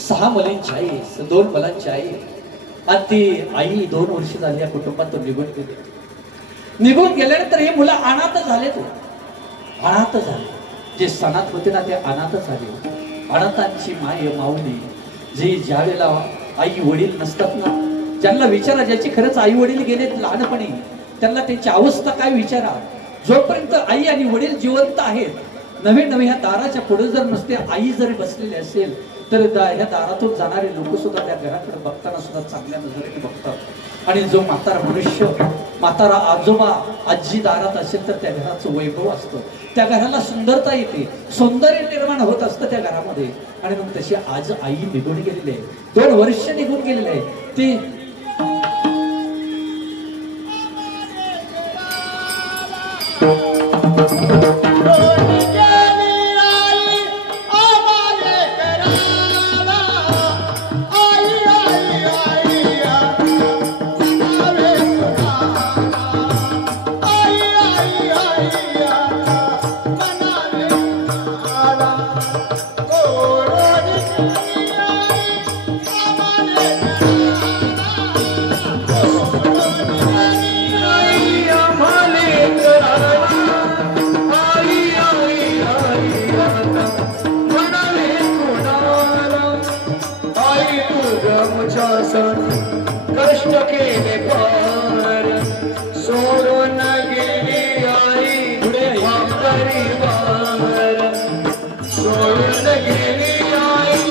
6 मुलींची आई, 2 मुलांची आई. आणि ती आई 2 वर्ष झाली या कुटुंबातून निघून गेली. निघून गेल्यानंतर हे मुलं अनाथ झाले. अनाथ झाले. जे सणात होते ना ते अनाथ झाले. अनाथांची माय माऊली जी ज्या वेळेला आई वडील नसतात ना, ज्यांना विचारा, ज्याची खरंच आई वडील गेलेत लहानपणी, त्यांना त्यांची अवस्था काय विचारा. जोपर्यंत आई आणि वडील जिवंत आहेत, नवे नवे ह्या दाराच्या पुढे जर नुसते आई जरी बसलेली असेल तर ह्या दारातून जाणारे लोक सुद्धा त्या घराकडे बघताना सुद्धा चांगल्या नजरेने बघतात. आणि जो म्हातारा मनुष्य, म्हातारा आजोबा आजी दारात असेल तर त्या घराचं वैभव असतं, त्या घराला सुंदरता येते, सौंदर्य निर्माण होत असतं त्या घरामध्ये. आणि मग तशी आज आई निघून गेलेली आहे, 2 वर्ष निघून गेलेले आहे. ती कष्ट केले पार सोडून गेली आई परिवार, सोडून गेली आई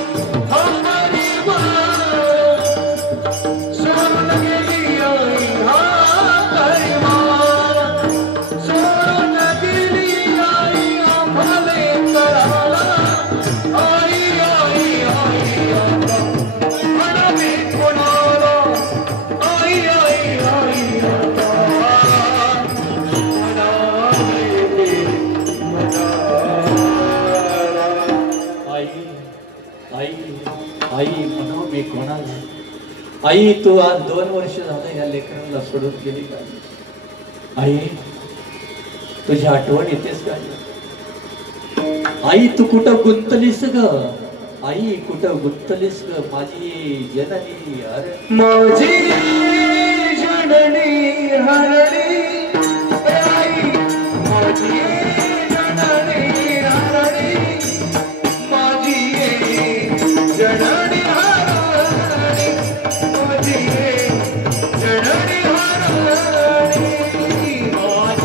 परिवार, सोडून गेली आई परिवार, सोडून गेली आई आम्हाले कराला. आई आई आई म्हणावे कोणाला, आई आई आई आई म्हणू मी कोणाला. आई तू आज 2 वर्ष झालं या लेकरांना सोडून गेली का? आई तुझी आठवण येतेस का? आई तू कुठं गुंतलीस ग? आई कुठं गुंतलीस ग माझी जननी? अरे माझी जननी हरणी, आई माझी जननी हरणी, माझी जननी हरणी, माझी जननी हरणी, माझी जननी हरणी, माझी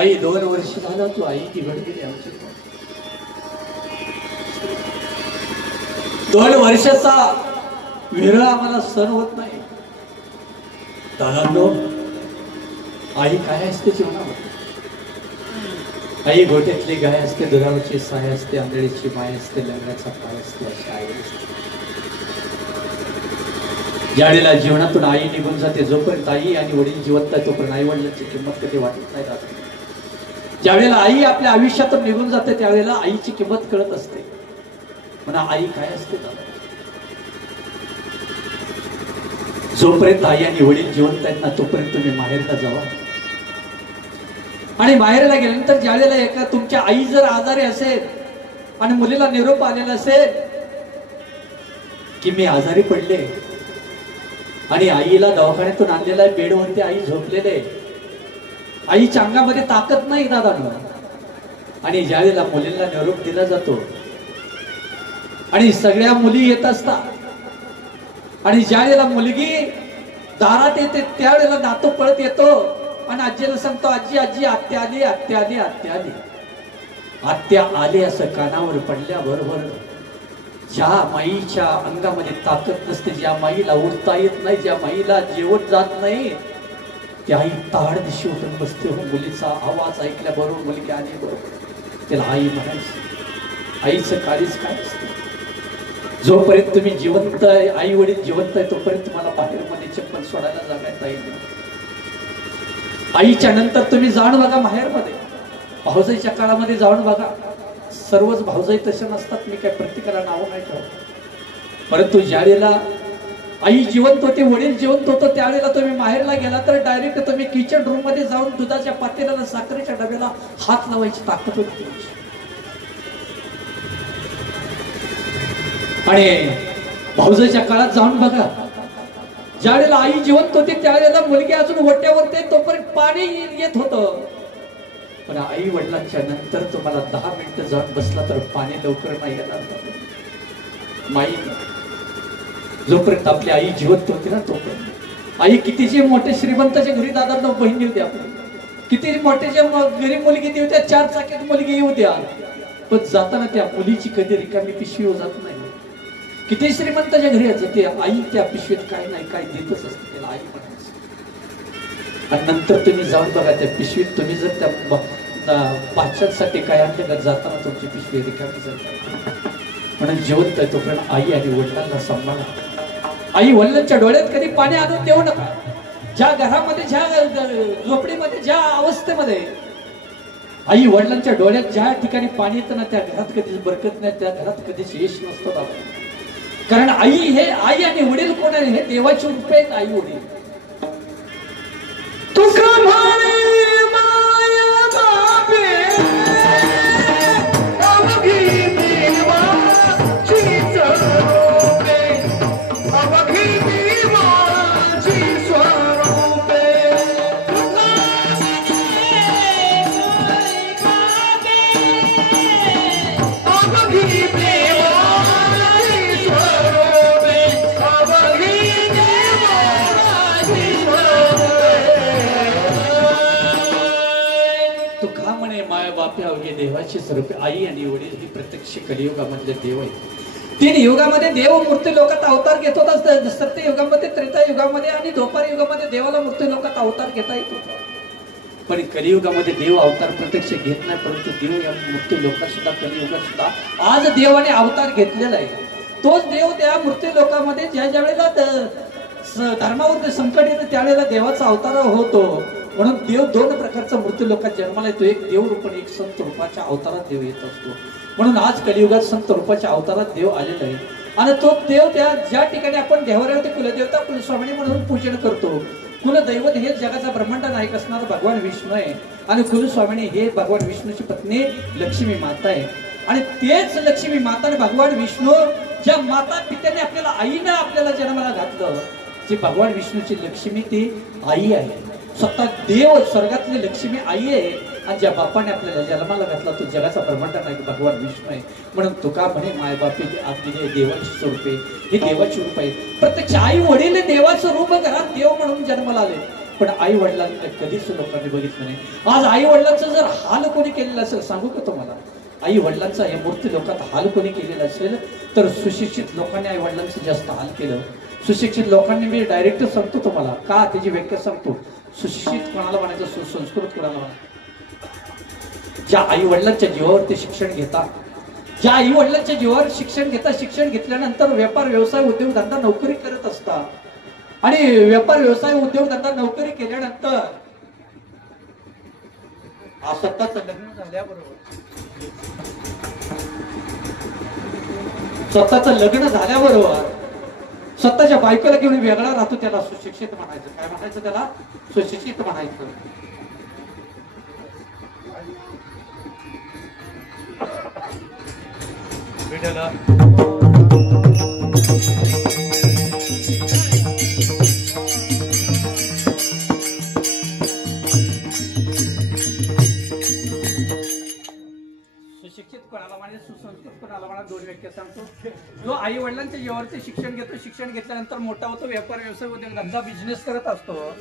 आई 2 वर्ष झालं तू आई निघून गेली आमची. 2 वर्षाचा विरह आम्हाला सहन होत नाही. दादांनो, आई काय असते जीवनामध्ये? आई गोठ्यातली गाय असते, दुधावरची साय असते, आंधळीची माय असते, लग्नाचा पाय असते, अशी आई असते. ज्यावेळेला जीवनातून आई निघून जाते, जोपर्यंत आई आणि वडील जिवंत आहे तोपर्यंत आई वडिलांची किंमत कधी वाटत नाही दादा. ज्यावेळेला आई आपल्या आयुष्यातून निघून जाते त्यावेळेला आईची किंमत कळत असते. म्हणा आई काय असते दादा? जोपर्यंत आई आणि वडील जिवंत आहेत ना तोपर्यंत तुम्ही माहेरला जावा. आणि माहेरला गेल्यानंतर ज्यावेळेला एका तुमच्या आई जर आजारी असेल आणि मुलीला निरोप आलेला असेल की मी आजारी पडले आणि आईला दवाखान्यातून आणलेला आहे, बेडवरती आई झोपलेले, आईच्या अंगामध्ये ताकद नाही दादा, आणि ज्यावेळेला मुलीला निरोप दिला जातो आणि सगळ्या मुली येत असतात आणि ज्यावेळेला मुलगी दारात येते त्यावेळेला नातू पळत येतो आणि आजीला सांगतो, आजी आजी आत्या आली, आत्या आली, आत्या आली. आत्या आले असं कानावर पडल्याबरोबर ज्या माईच्या अंगामध्ये ताकद नसते, ज्या माईला उठता येत नाही, ज्या माईला जेवण जात नाही, त्या आई ताड दिशी उठून बसते. हो, मुलीचा आवाज ऐकल्याबरोबर मुलगी आली बरोबर त्याला आई म्हणायचं. आईचं काळीच काय असतं. जोपर्यंत तुम्ही जिवंत आहे, आई वडील जिवंत आहे, तोपर्यंत तुम्हाला बाहेरमध्ये चप्पल सोडायला जाण्यात येईल. आईच्या नंतर तुम्ही जाऊन बघा माहेरमध्ये, भाऊजाईच्या काळामध्ये जाऊन बघा. सर्वच भाऊजाई तसे नसतात, मी काय प्रत्येकाला नाव नाही ठेवत, परंतु ज्यावेळेला आई जिवंत होते, वडील जिवंत होतो, त्यावेळेला तुम्ही माहेरला गेला तर डायरेक्ट तुम्ही किचन रूम मध्ये जाऊन दुधाच्या पातेल्याला, साखरेच्या डब्याला हात लावायची ताकद होती. आणि भाऊजाईच्या काळात जाऊन बघा, ज्यावेळेला आई जिवंत होती त्यावेळेला मुलगी अजून ओट्यावरती तोपर्यंत पाणी येत होतं, पण आई वडिलांच्या नंतर तुम्हाला 10 मिनिटं जाऊन बसला तर पाणी लवकर नाही येणार. माई जोपर्यंत आपली आई जिवंत होती ना तोपर्यंत आई कितीचे मोठे श्रीमंताच्या घरी दादांना बहीण येऊ द्या, किती मोठ्याच्या घरी मुलगी देऊ द्या, 4 चाकीत मुलगी येऊ द्या, पण जाताना त्या मुलीची कधी रिकामी पिशवी हो जात नाही. किती श्रीमंताच्या घरी जाते आई त्या पिशवीत काय नाही काय देतच असते, त्याला आई म्हणायचं. आणि नंतर तुम्ही जाऊन बघा त्या पिशवीत तुम्ही जर त्या बादशासाठी काय आणले का जाताना तुमची पिशवी रिकामी जाते. म्हणून जिवंत आहे तोपर्यंत आई आणि वडिलांना सांभाळा. आई वडिलांच्या डोळ्यात कधी पाणी आणून देऊ नका. ज्या घरामध्ये, ज्या झोपडीमध्ये, ज्या अवस्थेमध्ये आई वडिलांच्या डोळ्यात ज्या ठिकाणी पाणी येतं ना त्या घरात कधीच बरकत नाही, त्या घरात कधीच यश नसतं. कारण आई हे आई आणि वडील कोण आहे, हे देवाचे रूप आहेत. आई वडील तुका म्हणे माया बापे अवघी देवाची स्वरूपे, अवघी देवाची स्वरूपे. अवघी देवाची स्वरूपे, अवघी देवाची तुका म्हणे माय बापे अवघे देवाची स्वरूपे. आई आणि वडील ही प्रत्यक्ष कलियुगामधले देव आहेत. 3 युगामध्ये देव मूर्ती लोकात अवतार घेत होता. सत्य युगामध्ये, त्रेता युगामध्ये आणि द्वापर युगामध्ये देवाला मूर्ती लोकात अवतार घेता येत होता. पण कलियुगामध्ये देव अवतार प्रत्यक्ष घेत नाही, परंतु देव या मूर्ती लोकात सुद्धा, कलियुगात सुद्धा आज देवाने अवतार घेतलेला आहे. तोच देव त्या मूर्ती लोकांमध्ये ज्या वेळेला धर्मावर संकट येतं त्यावेळेला देवाचा अवतार होतो. म्हणून देव 2 प्रकारचा मूर्ती लोकात जन्माला येतो. एक देव रूप आणि एक संत रूपाच्या अवतारात देव येत असतो. म्हणून आज कलियुगात संत रूपाच्या अवतारात देव आलेला आहे. आणि तो देव त्या ज्या ठिकाणी आपण देवाऱ्यावरती कुलदेवता, कुलस्वामिनी म्हणून पूजन करतो. कुलदैवत हे जगाचा ब्रह्मांड नायक असणारा भगवान विष्णू आहे आणि कुलस्वामिनी हे भगवान विष्णूची पत्नी लक्ष्मी माता आहे. आणि तेच लक्ष्मी माता आणि भगवान विष्णू ज्या माता पित्याने आपल्याला, आईने आपल्याला जन्माला घातलं, जी भगवान विष्णूची लक्ष्मी ती आई आहे. स्वतः देव स्वर्गातली लक्ष्मी आई आहे. आणि ज्या बापाने आपल्याला जन्माला घातला तो जगाचा ब्रह्मांड नायक भगवान विष्णू आहे. म्हणून तुका म्हणे माय बापे आपली देवाची स्वरूपे, हे देवाची रूप आहे. प्रत्यक्ष आई वडील देवाचं रूप घरात देव म्हणून जन्माला आले, पण आई वडिलांना कधीच लोकांनी बघितलं नाही. आज आई वडिलांचा जर हाल कोणी केलेला असेल, सांगू का तुम्हाला, आई वडिलांचा हे मूर्ती लोकात हाल कोणी केलेला असेल तर सुशिक्षित लोकांनी आई वडिलांचं जास्त हाल केलं. सुशिक्षित लोकांनी, मी डायरेक्ट सांगतो तुम्हाला, का त्याची व्याख्या सांगतो. सुशिक्षित कोणाला म्हणायचं, सुसंस्कृत कोणाला म्हणायचं, ज्या आई वडिलांच्या जीवावरती शिक्षण घेतात, ज्या आई वडिलांच्या जीवावर शिक्षण घेतात, शिक्षण घेतल्यानंतर व्यापार व्यवसाय उद्योगधंदा नोकरी करत असतात. आणि व्यापार व्यवसाय उद्योगधंदा नोकरी केल्यानंतर स्वतःच लग्न झाल्याबरोबर, स्वतःच लग्न झाल्याबरोबर स्वतःच्या बायकोला घेऊन वेगळा राहतो त्याला सुशिक्षित म्हणायचं. काय म्हणायचं त्याला? सुशिक्षित म्हणायचं. सुशिक्षित कोणाला म्हणजे सुसंस्कृत कोणाला म्हणा, दोन व्याख्या सांगतो. जो आई वडिलांच्या जीवावरती शिक्षण घेतो, शिक्षण घेतल्यानंतर मोठा होतो, व्यापार व्यवसाय उद्योग धंदा बिझनेस करत असतो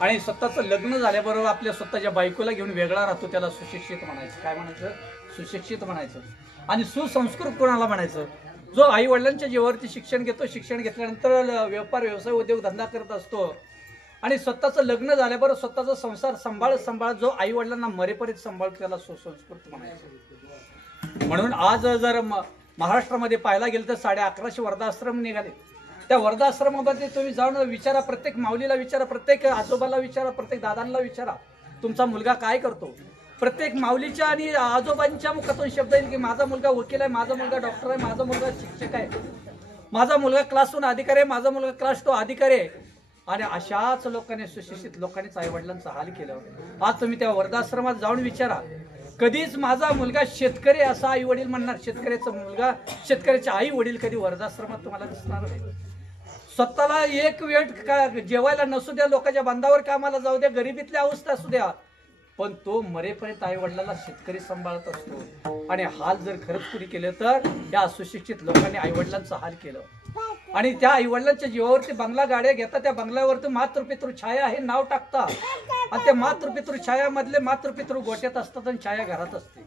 आणि स्वतःचं लग्न झाल्याबरोबर आपल्या स्वतःच्या बायकोला घेऊन वेगळा राहतो, त्याला सुशिक्षित म्हणायचं. काय म्हणायचं? सुशिक्षित म्हणायचं. आणि सुसंस्कृत कोणाला म्हणायचं? जो आई वडिलांच्या जीवावरती शिक्षण घेतो, शिक्षण घेतल्यानंतर व्यापार व्यवसाय उद्योग धंदा करत असतो आणि स्वतःचं लग्न झाल्याबरोबर स्वतःचा संसार सांभाळत जो आई वडिलांना मरेपर्यंत सांभाळतो, त्याला सुसंस्कृत म्हणायचं. म्हणून आज जर महाराष्ट्रामध्ये पाहायला गेलं तर 1150 वर्धाश्रम निघाले. त्या वर्धाश्रमामध्ये तुम्ही जाऊन विचारा, प्रत्येक माऊलीला विचारा, प्रत्येक आजोबाला विचारा, प्रत्येक दादांना विचारा, तुमचा मुलगा काय करतो. प्रत्येक माऊलीच्या आणि आजोबांच्या मुखातून शब्द येईल की माझा मुलगा वकील आहे, माझा मुलगा डॉक्टर आहे, माझा मुलगा शिक्षक आहे, माझा मुलगा क्लास 1 अधिकारी आहे, माझा मुलगा क्लास 2 अधिकारी आहे. आणि अशाच लोकांनी, सुशिक्षित लोकांनीच आई वडिलांचा हाल केलं. आज तुम्ही त्या वर्धाश्रमात जाऊन विचारा, कधीच माझा मुलगा शेतकरी असा आई वडील म्हणणार. शेतकऱ्याचा मुलगा, शेतकऱ्याचे आई वडील कधी वर्धाश्रमात तुम्हाला दिसणार नाही. स्वतःला एक वेळ जेवायला नसू द्या, लोकांच्या बांधावर कामाला जाऊ द्या, गरिबीतली अवस्था असू द्या, पण तो मरेपर्यंत आई वडिलांना शेतकरी सांभाळत असतो. आणि हाल जर खरंच पुरी केले तर या सुशिक्षित लोकांनी आई वडिलांचा हाल केलं. आणि त्या आई वडिलांच्या जीवावरती बंगला गाड्या घेतात, त्या बंगल्यावरती मातृपितृ छाया हे नाव टाकतात आणि त्या मातृपितृ छायामधले मातृपितृ गोट्यात असतात आणि छाया घरात असते.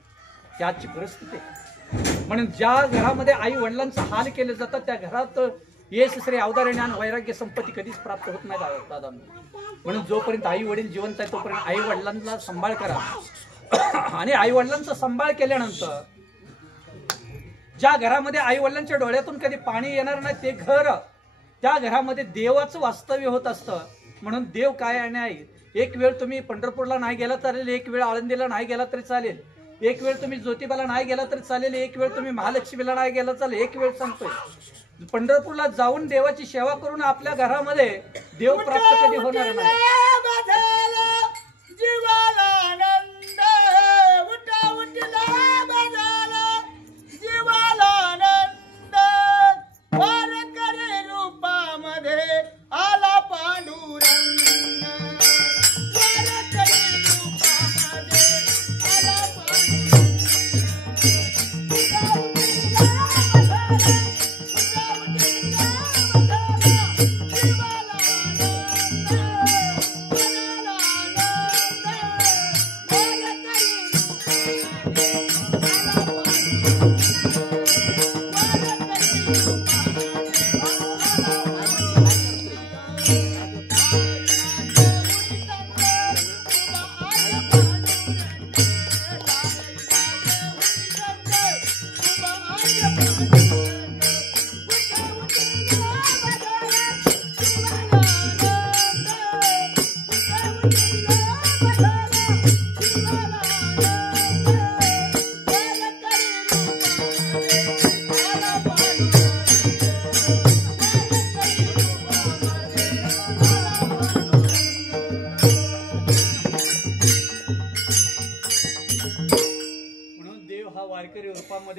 त्याची परिस्थिती. म्हणून ज्या घरामध्ये आई वडिलांचा हाल केले जातात त्या घरात यश, श्री, अवतार, ज्ञान, वैराग्य, संपत्ती कधीच प्राप्त होत नाही दादा. म्हणून जोपर्यंत आई वडील जिवंत आहे तोपर्यंत आई वडिलांना सांभाळ करा. आणि आई वडिलांचा सांभाळ केल्यानंतर ज्या घरामध्ये आई वडिलांच्या डोळ्यातून कधी पाणी येणार नाही ते घर, त्या घरामध्ये देवाचं वास्तव्य होत असतं. म्हणून देव काय आहे, एक वेळ तुम्ही पंढरपूरला नाही गेला चालेल, एक वेळ आळंदीला नाही गेला तरी चालेल, एक वेळ तुम्ही ज्योतिबाला नाही गेला तरी चालेल, एक वेळ तुम्ही महालक्ष्मीला नाही गेला चालेल. एक वेळ सांगतोय, पंढरपूरला जाऊन देवाची सेवा करून आपल्या घरामध्ये देव प्राप्त कधी होणार नाही.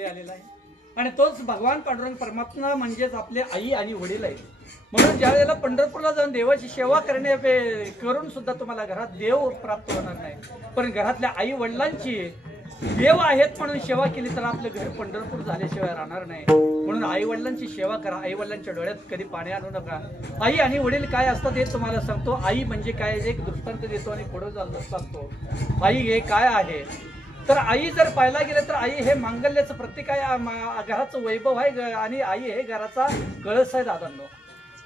आलेला आहे आणि तोच भगवान पांडुरंग परमात्मा म्हणजेच आपले आई आणि वडील आहेत. म्हणून ज्या वेळेला पंढरपूरला जाऊन देवाची सेवा करून सुद्धा तुम्हाला घरात देव प्राप्त होणार नाही, पण घरातल्या आई वडिलांची देव आहेत म्हणून सेवा केली तर आपलं घर पंढरपूर झाल्याशिवाय राहणार नाही. म्हणून आई वडिलांची सेवा करा. आई वडिलांच्या डोळ्यात कधी पाणी आणू नका. आई आणि वडील काय असतात हे तुम्हाला सांगतो. आई म्हणजे काय एक दृष्टांत देतो आणि पुढे सांगतो. आई हे काय आहे तर आई जर पाहायला गेलं तर आई हे मांगल्याचं प्रतीक आहे, घराचं वैभव आहे आणि आई हे घराचा कळस आहे दादांनो.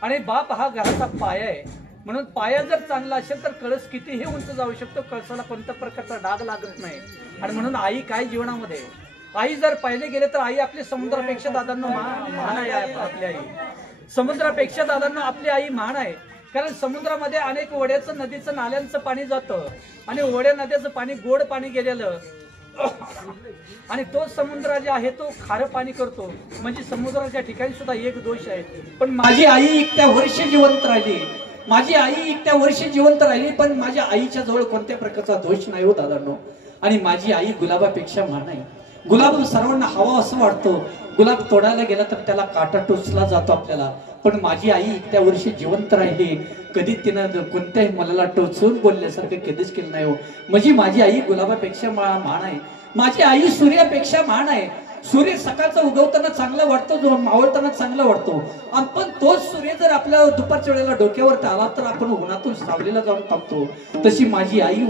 आणि बाप हा घराचा पाया आहे. म्हणून पाया जर चांगला असेल तर कळस कितीही उंच जाऊ शकतो, कळसाला कोणत्या प्रकारचा डाग लागत नाही. आणि म्हणून आई काय जीवनामध्ये, आई जर पाहिले गेले तर आई आपली समुद्रापेक्षा दादांनो महान आहे. आपली आई समुद्रापेक्षा दादांनो आपली आई महान आहे. कारण समुद्रामध्ये अनेक ओढ्याचं, नदीचं, नाल्यांचं पाणी जातं आणि ओढ्या नद्याचं पाणी गोड पाणी गेलेलं आणि तो समुद्र जे आहे तो खारं पाणी करतो, म्हणजे समुद्राच्या ठिकाणी सुद्धा एक दोष आहे. पण माझी आई इतक्या वर्ष जिवंत राहिली, माझी आई इतक्या वर्ष जिवंत राहिली, पण माझ्या आईच्या जवळ कोणत्या प्रकारचा दोष नाही हो दादांनो. आणि माझी आई गुलाबापेक्षा महान आहे. गुलाब सर्वांना हवा असं वाटतो, गुलाब तोडायला गेला तर त्याला काटा टोचला जातो आपल्याला, पण माझी आई इतक्या वर्षी जिवंत राहिली, कधी तिनं कोणत्याही मुलाला टोचून बोलल्यासारखं कधीच केलं नाही हो. म्हणजे माझी आई गुलाबापेक्षा महान आहे, माझी आई सूर्यापेक्षा महान आहे. सूर्य सकाळचा उगवताना चांगला वाटतो, जो मावळताना चांगला वाटतो, पण तोच सूर्य जर आपल्या दुपारच्या वेळेला डोक्यावर आला तर आपण उन्हातून सावलीला जाऊन थांबतो. तशी माझी आई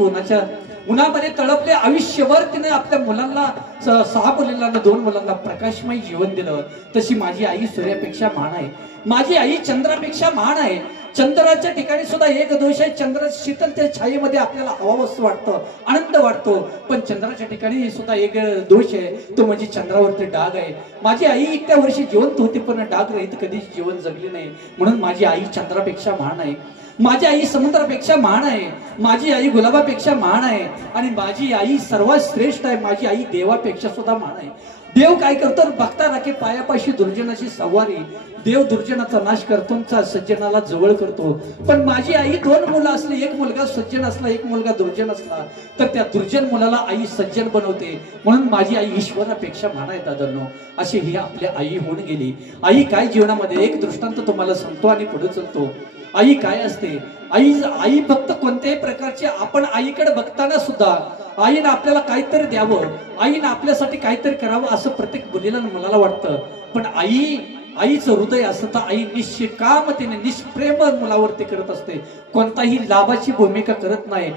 उन्हामध्ये तळपले, आयुष्यभर तिने आपल्या मुलांना 6 मुलींना 2 मुलांना प्रकाशमय जीवन दिलं. तशी माझी आई सूर्यापेक्षा महान आहे, माझी आई चंद्रापेक्षा महान आहे. चंद्राच्या ठिकाणी सुद्धा एक दोष आहे, चंद्र शीतल त्या छायेमध्ये आपल्याला हवावंसं वाटतं, आनंद वाटतो, पण चंद्राच्या ठिकाणी सुद्धा एक दोष आहे, तो म्हणजे चंद्रावरती डाग आहे. माझी आई इतक्या वर्षी जिवंत होती पण डाग रहित कधीच जीवन जगली नाही, म्हणून माझी आई चंद्रापेक्षा महान आहे. माझी आई समुद्रापेक्षा महान आहे, माझी आई गुलाबापेक्षा महान आहे, आणि माझी आई सर्वात श्रेष्ठ आहे. माझी आई देवापेक्षा सुद्धा महान आहे. देव काय करतो, बघता राखे पायापाशी दुर्जनाची सवारी. देव दुर्जनाचा नाश करतो, सज्जनाला जवळ करतो. पण माझी आई 2 मुलं असली, एक मुलगा सज्जन असला, एक मुलगा दुर्जन असला, तर त्या दुर्जन मुलाला आई सज्जन बनवते. म्हणून माझी आई ईश्वरापेक्षा महान आहे दादांनो. अशी ही आपल्या आई होऊन गेली. आई काय जीवनामध्ये, एक दृष्टांत तुम्हाला सांगतो आणि पुढे चलतो. आई काय असते, आई फक्त कोणत्याही प्रकारचे, आपण आईकडे बघताना सुद्धा आईनं आपल्याला काहीतरी द्यावं, आईनं आपल्यासाठी काहीतरी करावं असं प्रत्येक मुलीला मुलाला वाटतं. पण आईचं हृदय असतं तर आई निष्कामतेने निष्प्रेम मुलावरती करत असते, कोणताही लाभाची भूमिका करत नाही.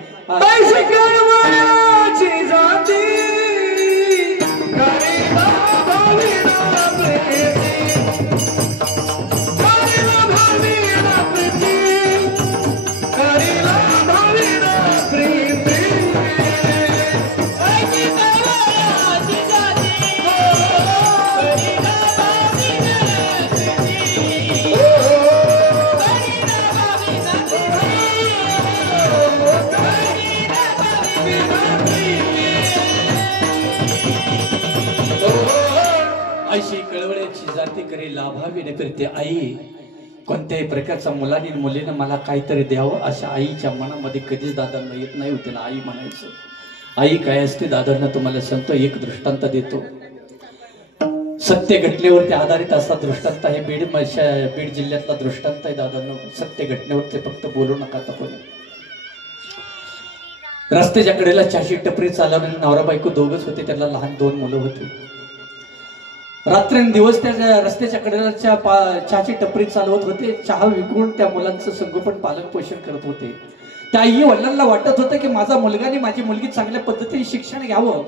अशी कळवळ्याची जाती करे लाभावी न करते आई. कोणत्याही प्रकारच्या मुलांनी मुलीनं मला काहीतरी द्यावं अशा आईच्या मनामध्ये कधीच दादांना येत नाही होते ना आई म्हणायचं. आई काय असते दादांना तुम्हाला सांगतो, एक दृष्टांत देतो. सत्य घटनेवरती आधारित असा दृष्टांत आहे. बीड जिल्ह्यातला दृष्टांत आहे दादांनो. सत्य घटनेवरती फक्त बोलू नका कोणी. रस्त्याच्या कडेला चहाची टपरी चालवणारे नवरा बायको दोघच होते, त्यांना लहान 2 मुलं होती. रात्रंदिवस त्या रस्त्याच्या कडेला चहाची टपरी चालवत होते, चहा विकून त्या मुलांचं संगोपन पालन पोषण करत होते. त्या आई वडिलांना वाटत होतं की माझा मुलगा आणि माझी मुलगी चांगल्या पद्धतीने शिक्षण घ्यावं,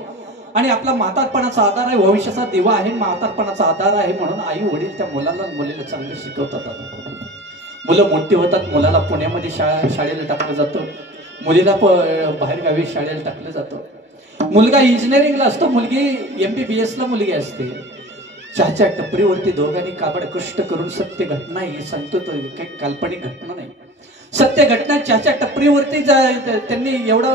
आणि आपला म्हातारपणाचा आधार आहे, भविष्याचा दिवा आहे, म्हातारपणाचा आधार आहे, म्हणून आई वडील त्या मुलाला मुलीला चांगलं शिकवतात. मुलं मोठी होतात, मुलाला पुण्यामध्ये शाळेला टाकलं जातं, मुलीला बाहेर गावी शाळेला टाकलं जातं. मुलगा इंजिनिअरिंगला असतो, मुलगी MBBS ला मुलगी असते. चहाच्या टपरीवरती दोघांनी काबड कष्ट करून, सत्य घटना ही सांगतो तो, काही काल्पनिक घटना नाही, सत्य घटना. चहाच्या टपरीवरती त्यांनी एवढा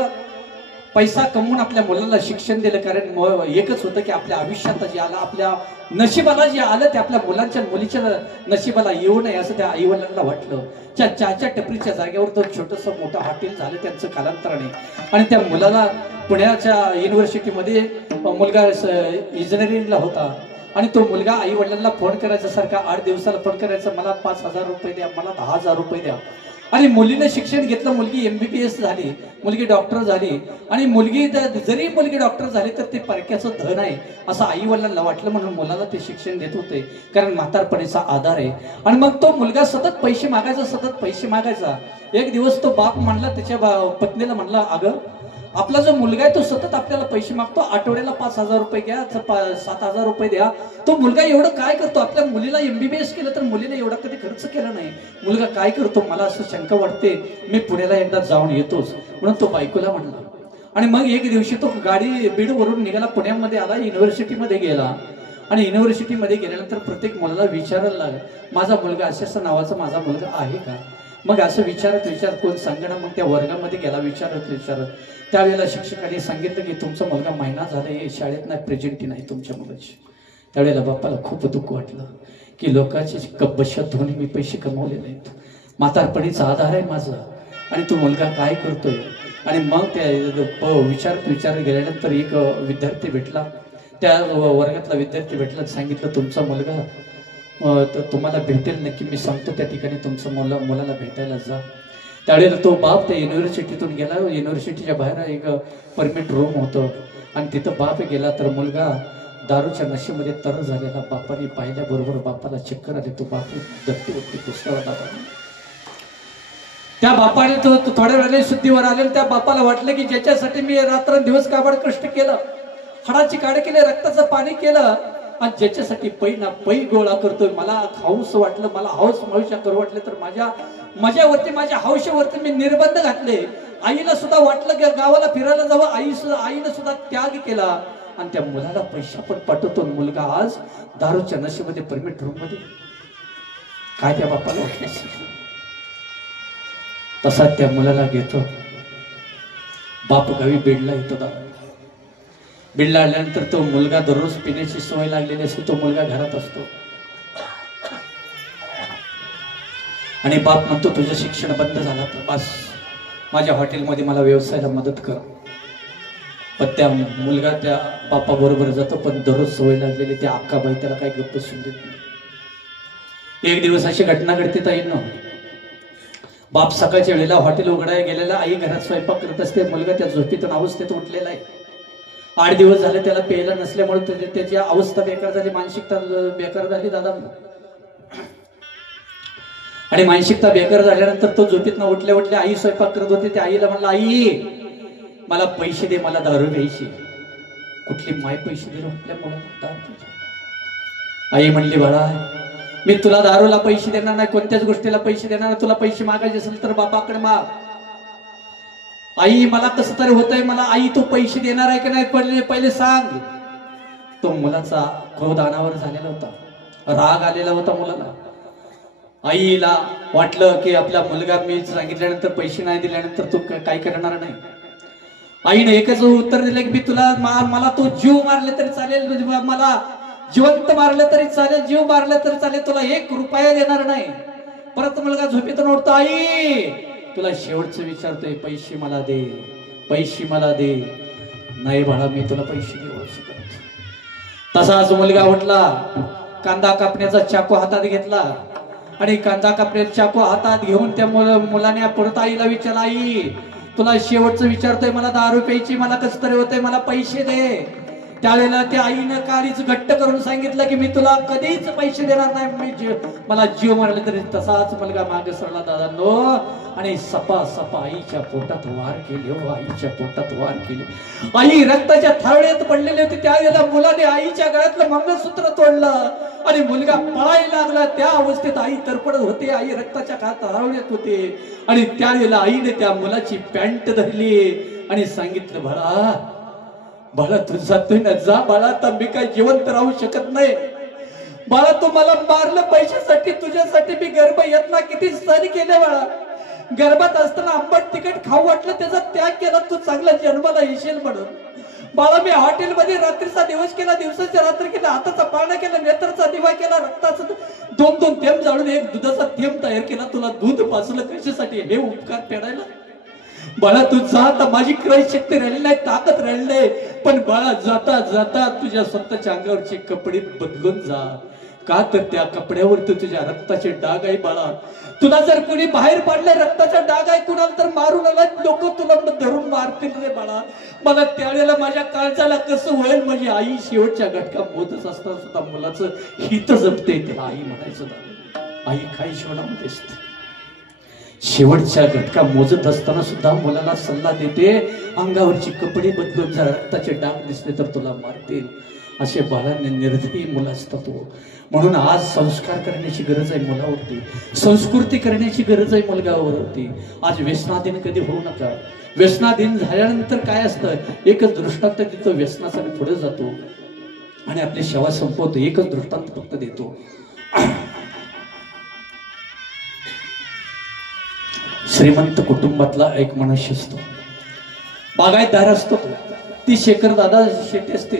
पैसा कमवून आपल्या मुलाला शिक्षण दिलं, कारण एकच होतं की आपल्या आयुष्यात जे आलं, आपल्या नशिबाला जे आलं ते आपल्या मुलांच्या मुलीच्या नशिबाला येऊ नये असं त्या आईवडिलांना वाटलं. चहाच्या टपरीच्या जागेवर तो छोटंसं मोठं हॉटेल झालं त्यांचं कालांतराने, आणि त्या मुलाला पुण्याच्या युनिव्हर्सिटीमध्ये मुलगा इंजिनिअरिंगला होता, आणि तो मुलगा आई वडिलांना फोन करायचा सारखा, 8 दिवसाला फोन करायचा, मला 5,000 रुपये द्या, मला 10,000 रुपये द्या. आणि मुलीने शिक्षण घेतलं, मुलगी MBBS झाली, मुलगी डॉक्टर झाली, आणि जरी मुलगी डॉक्टर झाली तर ते परक्याचं धन आहे असं आई वडिलांना वाटलं, म्हणून मुलाला ते शिक्षण देत होते, कारण म्हातारपणीचा आधार आहे. आणि मग तो मुलगा सतत पैसे मागायचा. एक दिवस तो बाप म्हणला त्याच्या पत्नीला, म्हणला, अगं आपला जो मुलगा आहे तो सतत आपल्याला पैसे मागतो, आठवड्याला 5,000 रुपये घ्या, 7,000 रुपये द्या. तो मुलगा एवढं काय करतो, आपल्या मुलीला MBBS केलं तर मुलीने एवढा कधी खर्च केला नाही, मुलगा काय करतो, मला असं शंका वाटते, मी पुण्याला एकदा जाऊन येतोच, म्हणून तो बायकोला म्हणला. आणि मग एक दिवशी तो गाडी बीडवरून निघाला, पुण्यामध्ये आला, युनिव्हर्सिटीमध्ये गेला, आणि युनिव्हर्सिटीमध्ये गेल्यानंतर प्रत्येक मुलाला विचारायला लागला, माझा मुलगा अशा नावाचा माझा मुलगा आहे का. मग असं विचारत कोण सांगणं, मग त्या वर्गामध्ये गेला विचारत त्यावेळेला शिक्षकांनी सांगितलं की तुमचा मुलगा महिना झाला हे शाळेत नाही, प्रेझेंटी नाही तुमच्या मुलाची. त्यावेळेला बाप्पाला खूप दुःख वाटलं की लोकांचे कब्बशात धुवून मी पैसे कमवले नाहीत, म्हातारपणीचा आधार आहे माझा, आणि तो मुलगा काय करतोय. आणि मग त्या विचारत गेल्यानंतर एक विद्यार्थी भेटला, त्या वर्गातला विद्यार्थी भेटला, सांगितलं तुमचा मुलगा तर तुम्हाला भेटेल नक्की, मी सांगतो त्या ठिकाणी तुमचं मुलाला भेटायला जा. त्यावेळेला तो बाप त्या युनिव्हर्सिटीतून गेला. युनिव्हर्सिटीच्या बाहेर एक परमिट रूम होतं आणि तिथं बाप गेला तर मुलगा दारूच्या नशेमध्ये तर झालेला. बापाने पाहिल्याबरोबर बापाला चक्कर आले. तो बाप धरतीवरती कोसळला. त्या बापाने तो थोड्या वेळाने शुद्धीवर आले. त्या बापाला वाटलं की ज्याच्यासाठी मी रात्रंदिवस काबाड कष्ट केलं, हाडाची काढ केले, रक्ताचं पाणी केलं, आणि ज्याच्यासाठी पै गोळा करतोय, मला हौस वाटलं, मला हौस मौशा करू वाटले तर माझ्यावरती माझ्या हौशेवरती मी निर्बंध घातले. आईला सुद्धा वाटलं की गावाला फिरायला जावं, आईनं सुद्धा त्याग केला आणि त्या मुलाला पैसा पण पाठवतो. मुलगा आज दारूच्या नशेमध्ये परमिट रूम मध्ये. काय त्या बापाला वाटलं? तसा त्या मुलाला घेतो बाप गावी बीडला येतो. बीडला आल्यानंतर तो मुलगा दररोज पिण्याची सवय लागलेली असते. तो मुलगा घरात असतो आणि बाप म्हणतो तुझं शिक्षण बंद झालं तर बस माझ्या हॉटेलमध्ये मला व्यवसायाला मदत कर. पण त्या मुलगा त्या बापा बरोबर जातो, पण दररोज सवय लागलेली त्या अक्काबाई त्याला काही गप्प बसून देत नाही. एक दिवस अशी घटना घडते ताई ना, बाप सकाळच्या वेळेला हॉटेल उघडायला गेलेला, आई घरात स्वयंपाक करत असते, मुलगा त्या झोपेतून अवस्थेत उठलेला आहे. 8 दिवस झाले त्याला प्यायला नसल्यामुळे त्याची अवस्था बेकार झाली, मानसिकता बेकार झाली दादा. आणि मानसिकता बेकार झाल्यानंतर तो झोपेतनं उठल्या आई स्वयंपाक करत होते. त्या आईला म्हणला, आई मला पैसे दे, मला दारू प्यायची. कुठली माय पैसे दिले आपल्या मुलाला? आई म्हणली, बाळा मी तुला दारूला पैसे देणार नाही, कोणत्याच गोष्टीला पैसे देणार नाही. तुला पैसे मागायचे असेल तर बापाकडे माग. आई मला कसं तरी होतंय, मला आई तू पैसे देणार आहे की नाही पहिले सांग. तो मुलाचा क्रोध अनावर झालेला होता, राग आलेला होता मुलाला. आईला वाटलं की आपला मुलगा मी सांगितल्यानंतर पैसे नाही दिल्यानंतर तू काय करणार नाही. आईने एकच उत्तर दिलं की मी तुला मला तू जीव मारले तरी चालेल, मला जिवंत मारलं तरी चालेल, जीव मारलं तरी चालेल, तुला 1 रुपया देणार नाही. परत मुलगा झोपेतून उठतो, आई तुला शेवटचं विचारतोय, पैसे मला दे, पैसे मला दे. नाही बाळा मी तुला पैसे देऊ शकत. तसाच मुलगा उठला, कांदा कापण्याचा चाकू हातात घेतला आणि कांदा कापण्याचा चाकू हातात घेऊन त्या मुलाने परत आईला विचारला, आई तुला शेवटचं विचारतोय, मला दारू प्यायची, मला कसं तरी होतंय, मला पैसे दे. त्यावेळेला त्या आईनं काळीच घट्ट करून सांगितलं की मी तुला कधीच पैसे देणार नाही, मला जीव मारले तरी. तसाच मुलगा मागे सरला दादांनो, आणि सपा आईच्या पोटात वार केले. हो आईच्या पोटात वार केले. आई रक्ताच्या थाळ्यात पडलेली होती. त्यावेळेला मुलाने आईच्या गळ्यातलं मंगळसूत्र तोडलं आणि मुलगा पळायला लागला. त्या अवस्थेत आई तरपडत होते, आई रक्ताच्या थाळ्यात होते. आणि त्यावेळेला आईने त्या मुलाची पॅन्ट धरली आणि सांगितलं, बाळा तू जातोय ना, जा बाळा, आता मी काय जिवंत राहू शकत नाही. बाळा तू मला मारलं पैशासाठी, तुझ्यासाठी मी गर्भ येतना किती सहन केले. बाळा गर्भात असताना आंबट तिखट खाऊ वाटलं, त्याचा त्याग केला, तू चांगला जन्माला येशील म्हणून. बाळा मी हॉटेलमध्ये रात्रीचा दिवस केला, दिवसाच्या रात्र केला, हाताचा पाळणा केला, नेत्राचा दिवा केला, रक्ताचा 2-2 थेंब जाळून 1 दुधाचा थेंब तयार केला, तुला दूध पाजलं कशासाठी? हे उपकार फेडायला. बाळा तू जा, आता माझी क्रय शक्ती राहिली नाही, ताकद राहिली नाही, पण बाळा जाता जाता तुझ्या स्वतःच्या अंगावरचे कपडे बदलून जा. का तर त्या कपड्यावरती तुझ्या रक्ताचे डाग आहे. बाळा तुला जर कोणी बाहेर पडले, रक्ताचा डाग आहे, कुणाला तर मारून आला, लोक तुला धरून मारतील रे बाळा. मला त्यावेळेला माझ्या काळजाला कसं होईल. माझी आई शेवटच्या घटका मोदच असताना सुद्धा मुलाचं हित जपते, त्याला आई म्हणायचं. आई काय शिवणामध्ये असते, शेवटच्या घटका मोजत असताना सुद्धा मुलाला सल्ला देते, अंगावरची कपडे बदलून जर रक्ताचे डाग दिसले तर तुला मारतील. असे बाळांनी निर्दयी मुलं असतात. म्हणून आज संस्कार करण्याची गरज आहे मुलावरती, संस्कृती करण्याची गरज आहे मुलगावरती. आज व्यसनाधीन कधी होऊ नका. व्यसनाधीन झाल्यानंतर काय असतं, एकच दृष्टांत देतो व्यसनाचा, पुढे जातो आणि आपली सेवा संपवतो. एकच दृष्टांत फक्त देतो. श्रीमंत कुटुंबातला एक मनुष्य असतो, बागायतदार असतो. 30 एकर दादा शेती असते,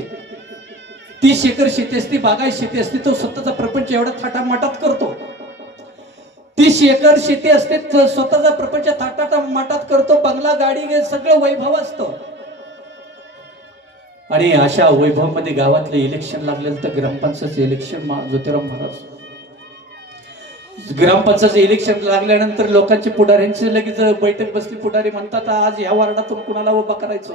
30 एकर शेती असते, बागायत शेती असते. तो स्वतःचा प्रपंच एवढा थाटामाटात करतो. 30 एकर शेती असते, स्वतःचा प्रपंच थाटामाटात करतो. बंगला, गाडी, सगळं वैभव असतं. आणि अशा वैभवमध्ये गावातले इलेक्शन लागलेलं तर ग्रामपंचायत इलेक्शन ज्योतिराव महाराज ग्रामपंचायत इलेक्शन लागल्यानंतर लोकांचे पुढाऱ्यांची लगेच बैठक बसली. पुढारी म्हणतात आज ह्या वार्डातून कुणाला उभा करायचं.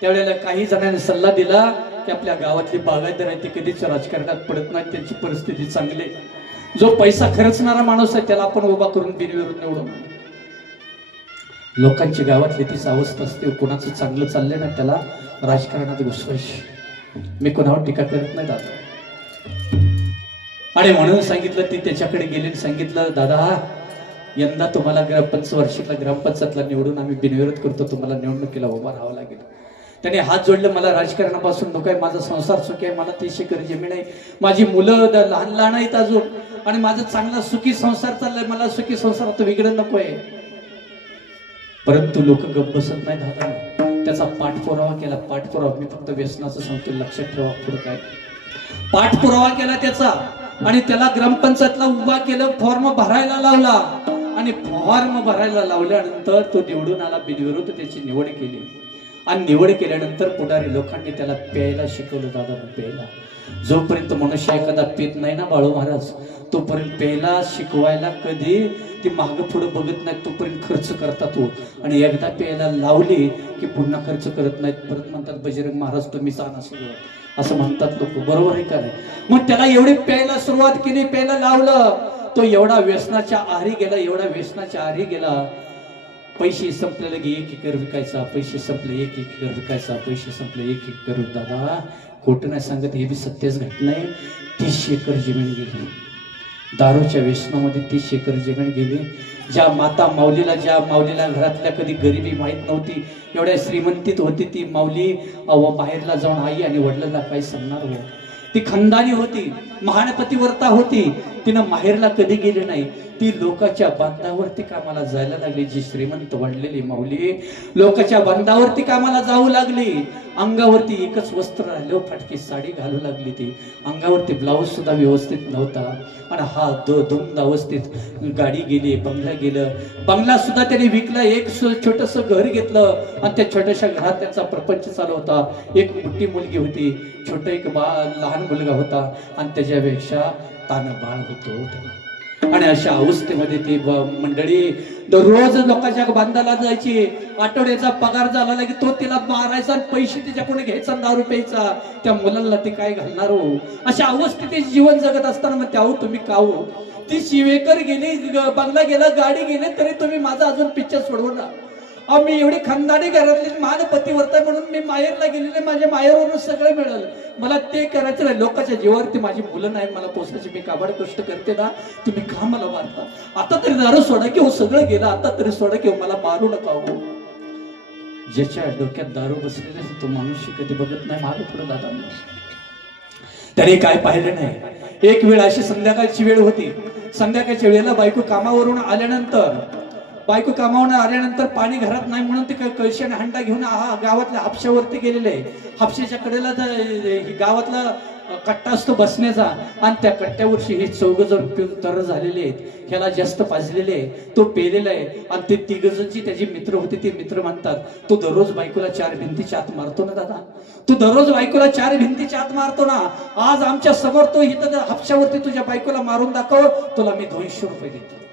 त्यावेळेला काही जणांनी सल्ला दिला की आपल्या गावातली बागायतदार आहे ते कधीच राजकारणात पडत नाही, त्यांची परिस्थिती चांगली, जो पैसा खर्चणारा माणूस आहे त्याला आपण उभा करून बिनविरोध निवडून. लोकांची गावातली तीच अवस्था असते, कुणाचं चांगलं चाललंय ना त्याला राजकारणात घुसवायची. मी कोणावर टीका करत नाही दादा. आणि म्हणून सांगितलं, ती त्याच्याकडे गेली, सांगितलं दादा यंदा तुम्हाला पंचवार्षिकला ग्रामपंचायतला निवडून आम्ही बिनविरोध करतो, तुम्हाला निवडणुकीला उभा राहावं लागेल. त्याने हात जोडले, मला राजकारणापासून नको आहे, माझा संसार सुखी आहे, मला 30 एकर जमीन आहे, माझी मुलं लहान लहान आहेत अजून, आणि माझा चांगला सुखी संसार चाललाय, मला सुखी संसारात वेगळं नको आहे. परंतु लोक गप्प बसत नाही दादा. त्याचा पाठपुरावा केला. पाठपुरावा मी फक्त व्यसनाचं सांगतो, लक्षात ठेवा. पुढे काय पाठपुरावा केला त्याचा, आणि त्याला ग्रामपंचायतला उभा केलं, फॉर्म भरायला लावला. आणि फॉर्म भरायला लावल्यानंतर तो निवडून आला, बिनविरोध त्याची निवड केली. आणि निवड केल्यानंतर पुढारी लोकांनी त्याला प्यायला शिकवलं दादा. प्यायला जोपर्यंत मनुष्य एखादा पेत नाही ना बाळू महाराज, तोपर्यंत प्यायला शिकवायला कधी ती मागं पुढे बघत नाही, तोपर्यंत खर्च करतात हो. आणि एकदा प्यायला लावली की पुन्हा खर्च करत नाहीत. परत म्हणतात बजरंग महाराज तुम्ही सांगा सगळं, असं म्हणतात लोक. बरोबर आहे का नाही? मग त्याला एवढी प्यायला सुरुवात केली, प्यायला लावलं, तो एवढा व्यसनाच्या आहारी गेला, एवढा व्यसनाच्या आहारी गेला. पैसे संपले की 1 एकर विकायचा, पैसे संपले 1 एकर विकायचा, पैसे संपले 1 एकर. दादा खोटं नाही सांगत, हे बी सत्यच घटना आहे. 30 एकर जमीन गेली दारूच्या व्यसनामध्ये. 30 एकर जमीन गेली. ज्या माऊलीला घरातल्या कधी गरिबी माहीत नव्हती, एवढ्या श्रीमंतीत होती ती माऊली. बाहेरला जाऊन आई आणि वडिलांना काही सांगणार हो. ती खंदानी होती, महानपतिव्रता होती, तिनं माहेरला कधी गेली नाही. ती लोकांच्या बांधावरती कामाला जायला लागली. जी श्रीमंत वाढलेली माऊली लोकांच्या बांधावरती कामाला जाऊ लागली. अंगावरती एकच वस्त्र राहिलं, फाटकी साडी घालू लागली. ती अंगावरती ब्लाऊज सुद्धा व्यवस्थित नव्हता. आणि हा दोन अवस्थेत गाडी गेली, बंगला गेलं. बंगला सुद्धा त्याने विकला. एक छोटस घर घेतलं आणि त्या छोट्याशा घरात त्याचा प्रपंच चालू होता. एक मोठी मुलगी होती, छोटा एक लहान मुलगा होता, आणि त्याच्यापेक्षा तान बाळ होतो. आणि अशा अवस्थेमध्ये ती मंडळी दररोज लोकांच्या बांधाला जायची. आठवड्याचा पगार झाला की तो तिला मारायचा आणि पैसे तिच्याकडे घ्यायचा, दारू प्यायचा. त्या मुलांना ती काय घालणार हो? अशा अवस्थेत जीवन जगत असताना मग त्यावर तुम्ही का हो? ती 6 एकर गेली, बंगला गेला, गाडी गेली, तरी तुम्ही माझा अजून पिक्चर सोडवला. मी एवढी खंदानी घरातली महानपतिव्रता म्हणून मी माहेरला गेलेले, माझ्या माहेरवरून सगळं मिळालं. मला ते करायचं नाही. लोकांच्या जीवावरती माझी मुलं नाही मला पोसायची, मी काबाड कष्ट करते ना, तुम्ही का मला मारता? आता तरी दारू सोडा की हो, सगळं गेलं, आता तरी सोडा की हो, मला मारू नका हो. ज्याच्या डोक्यात दारू बसलेले तो मनुष्य कधी बघत नाही मागे पुढे दादा. त्याने काय पाहिलं नाही. एक वेळ अशी संध्याकाळची वेळ होती. संध्याकाळच्या वेळेला बायको कामावरून आल्यानंतर पाणी घरात नाही म्हणून ते कळशीने हंडा घेऊन गावातल्या हापशावरती गेलेले. हापशाच्या कडेला गावातला कट्टा असतो बसण्याचा, आणि त्या कट्ट्यावरशी हे 4 जण पिऊन तर झालेले आहेत. ह्याला जास्त पाजलेले आहे, तो पेलेला आहे. आणि ते 3 जणची त्याचे मित्र होते. ते मित्र म्हणतात तो दररोज बायकोला 4 भिंतीच्या आत मारतो ना दादा, तू दररोज बायकोला 4 भिंतीच्या आत मारतो ना. आज आमच्या समोर तो इथं हापशावरती तुझ्या बायकोला मारून दाखव, तुला मी 200 रुपये देतो.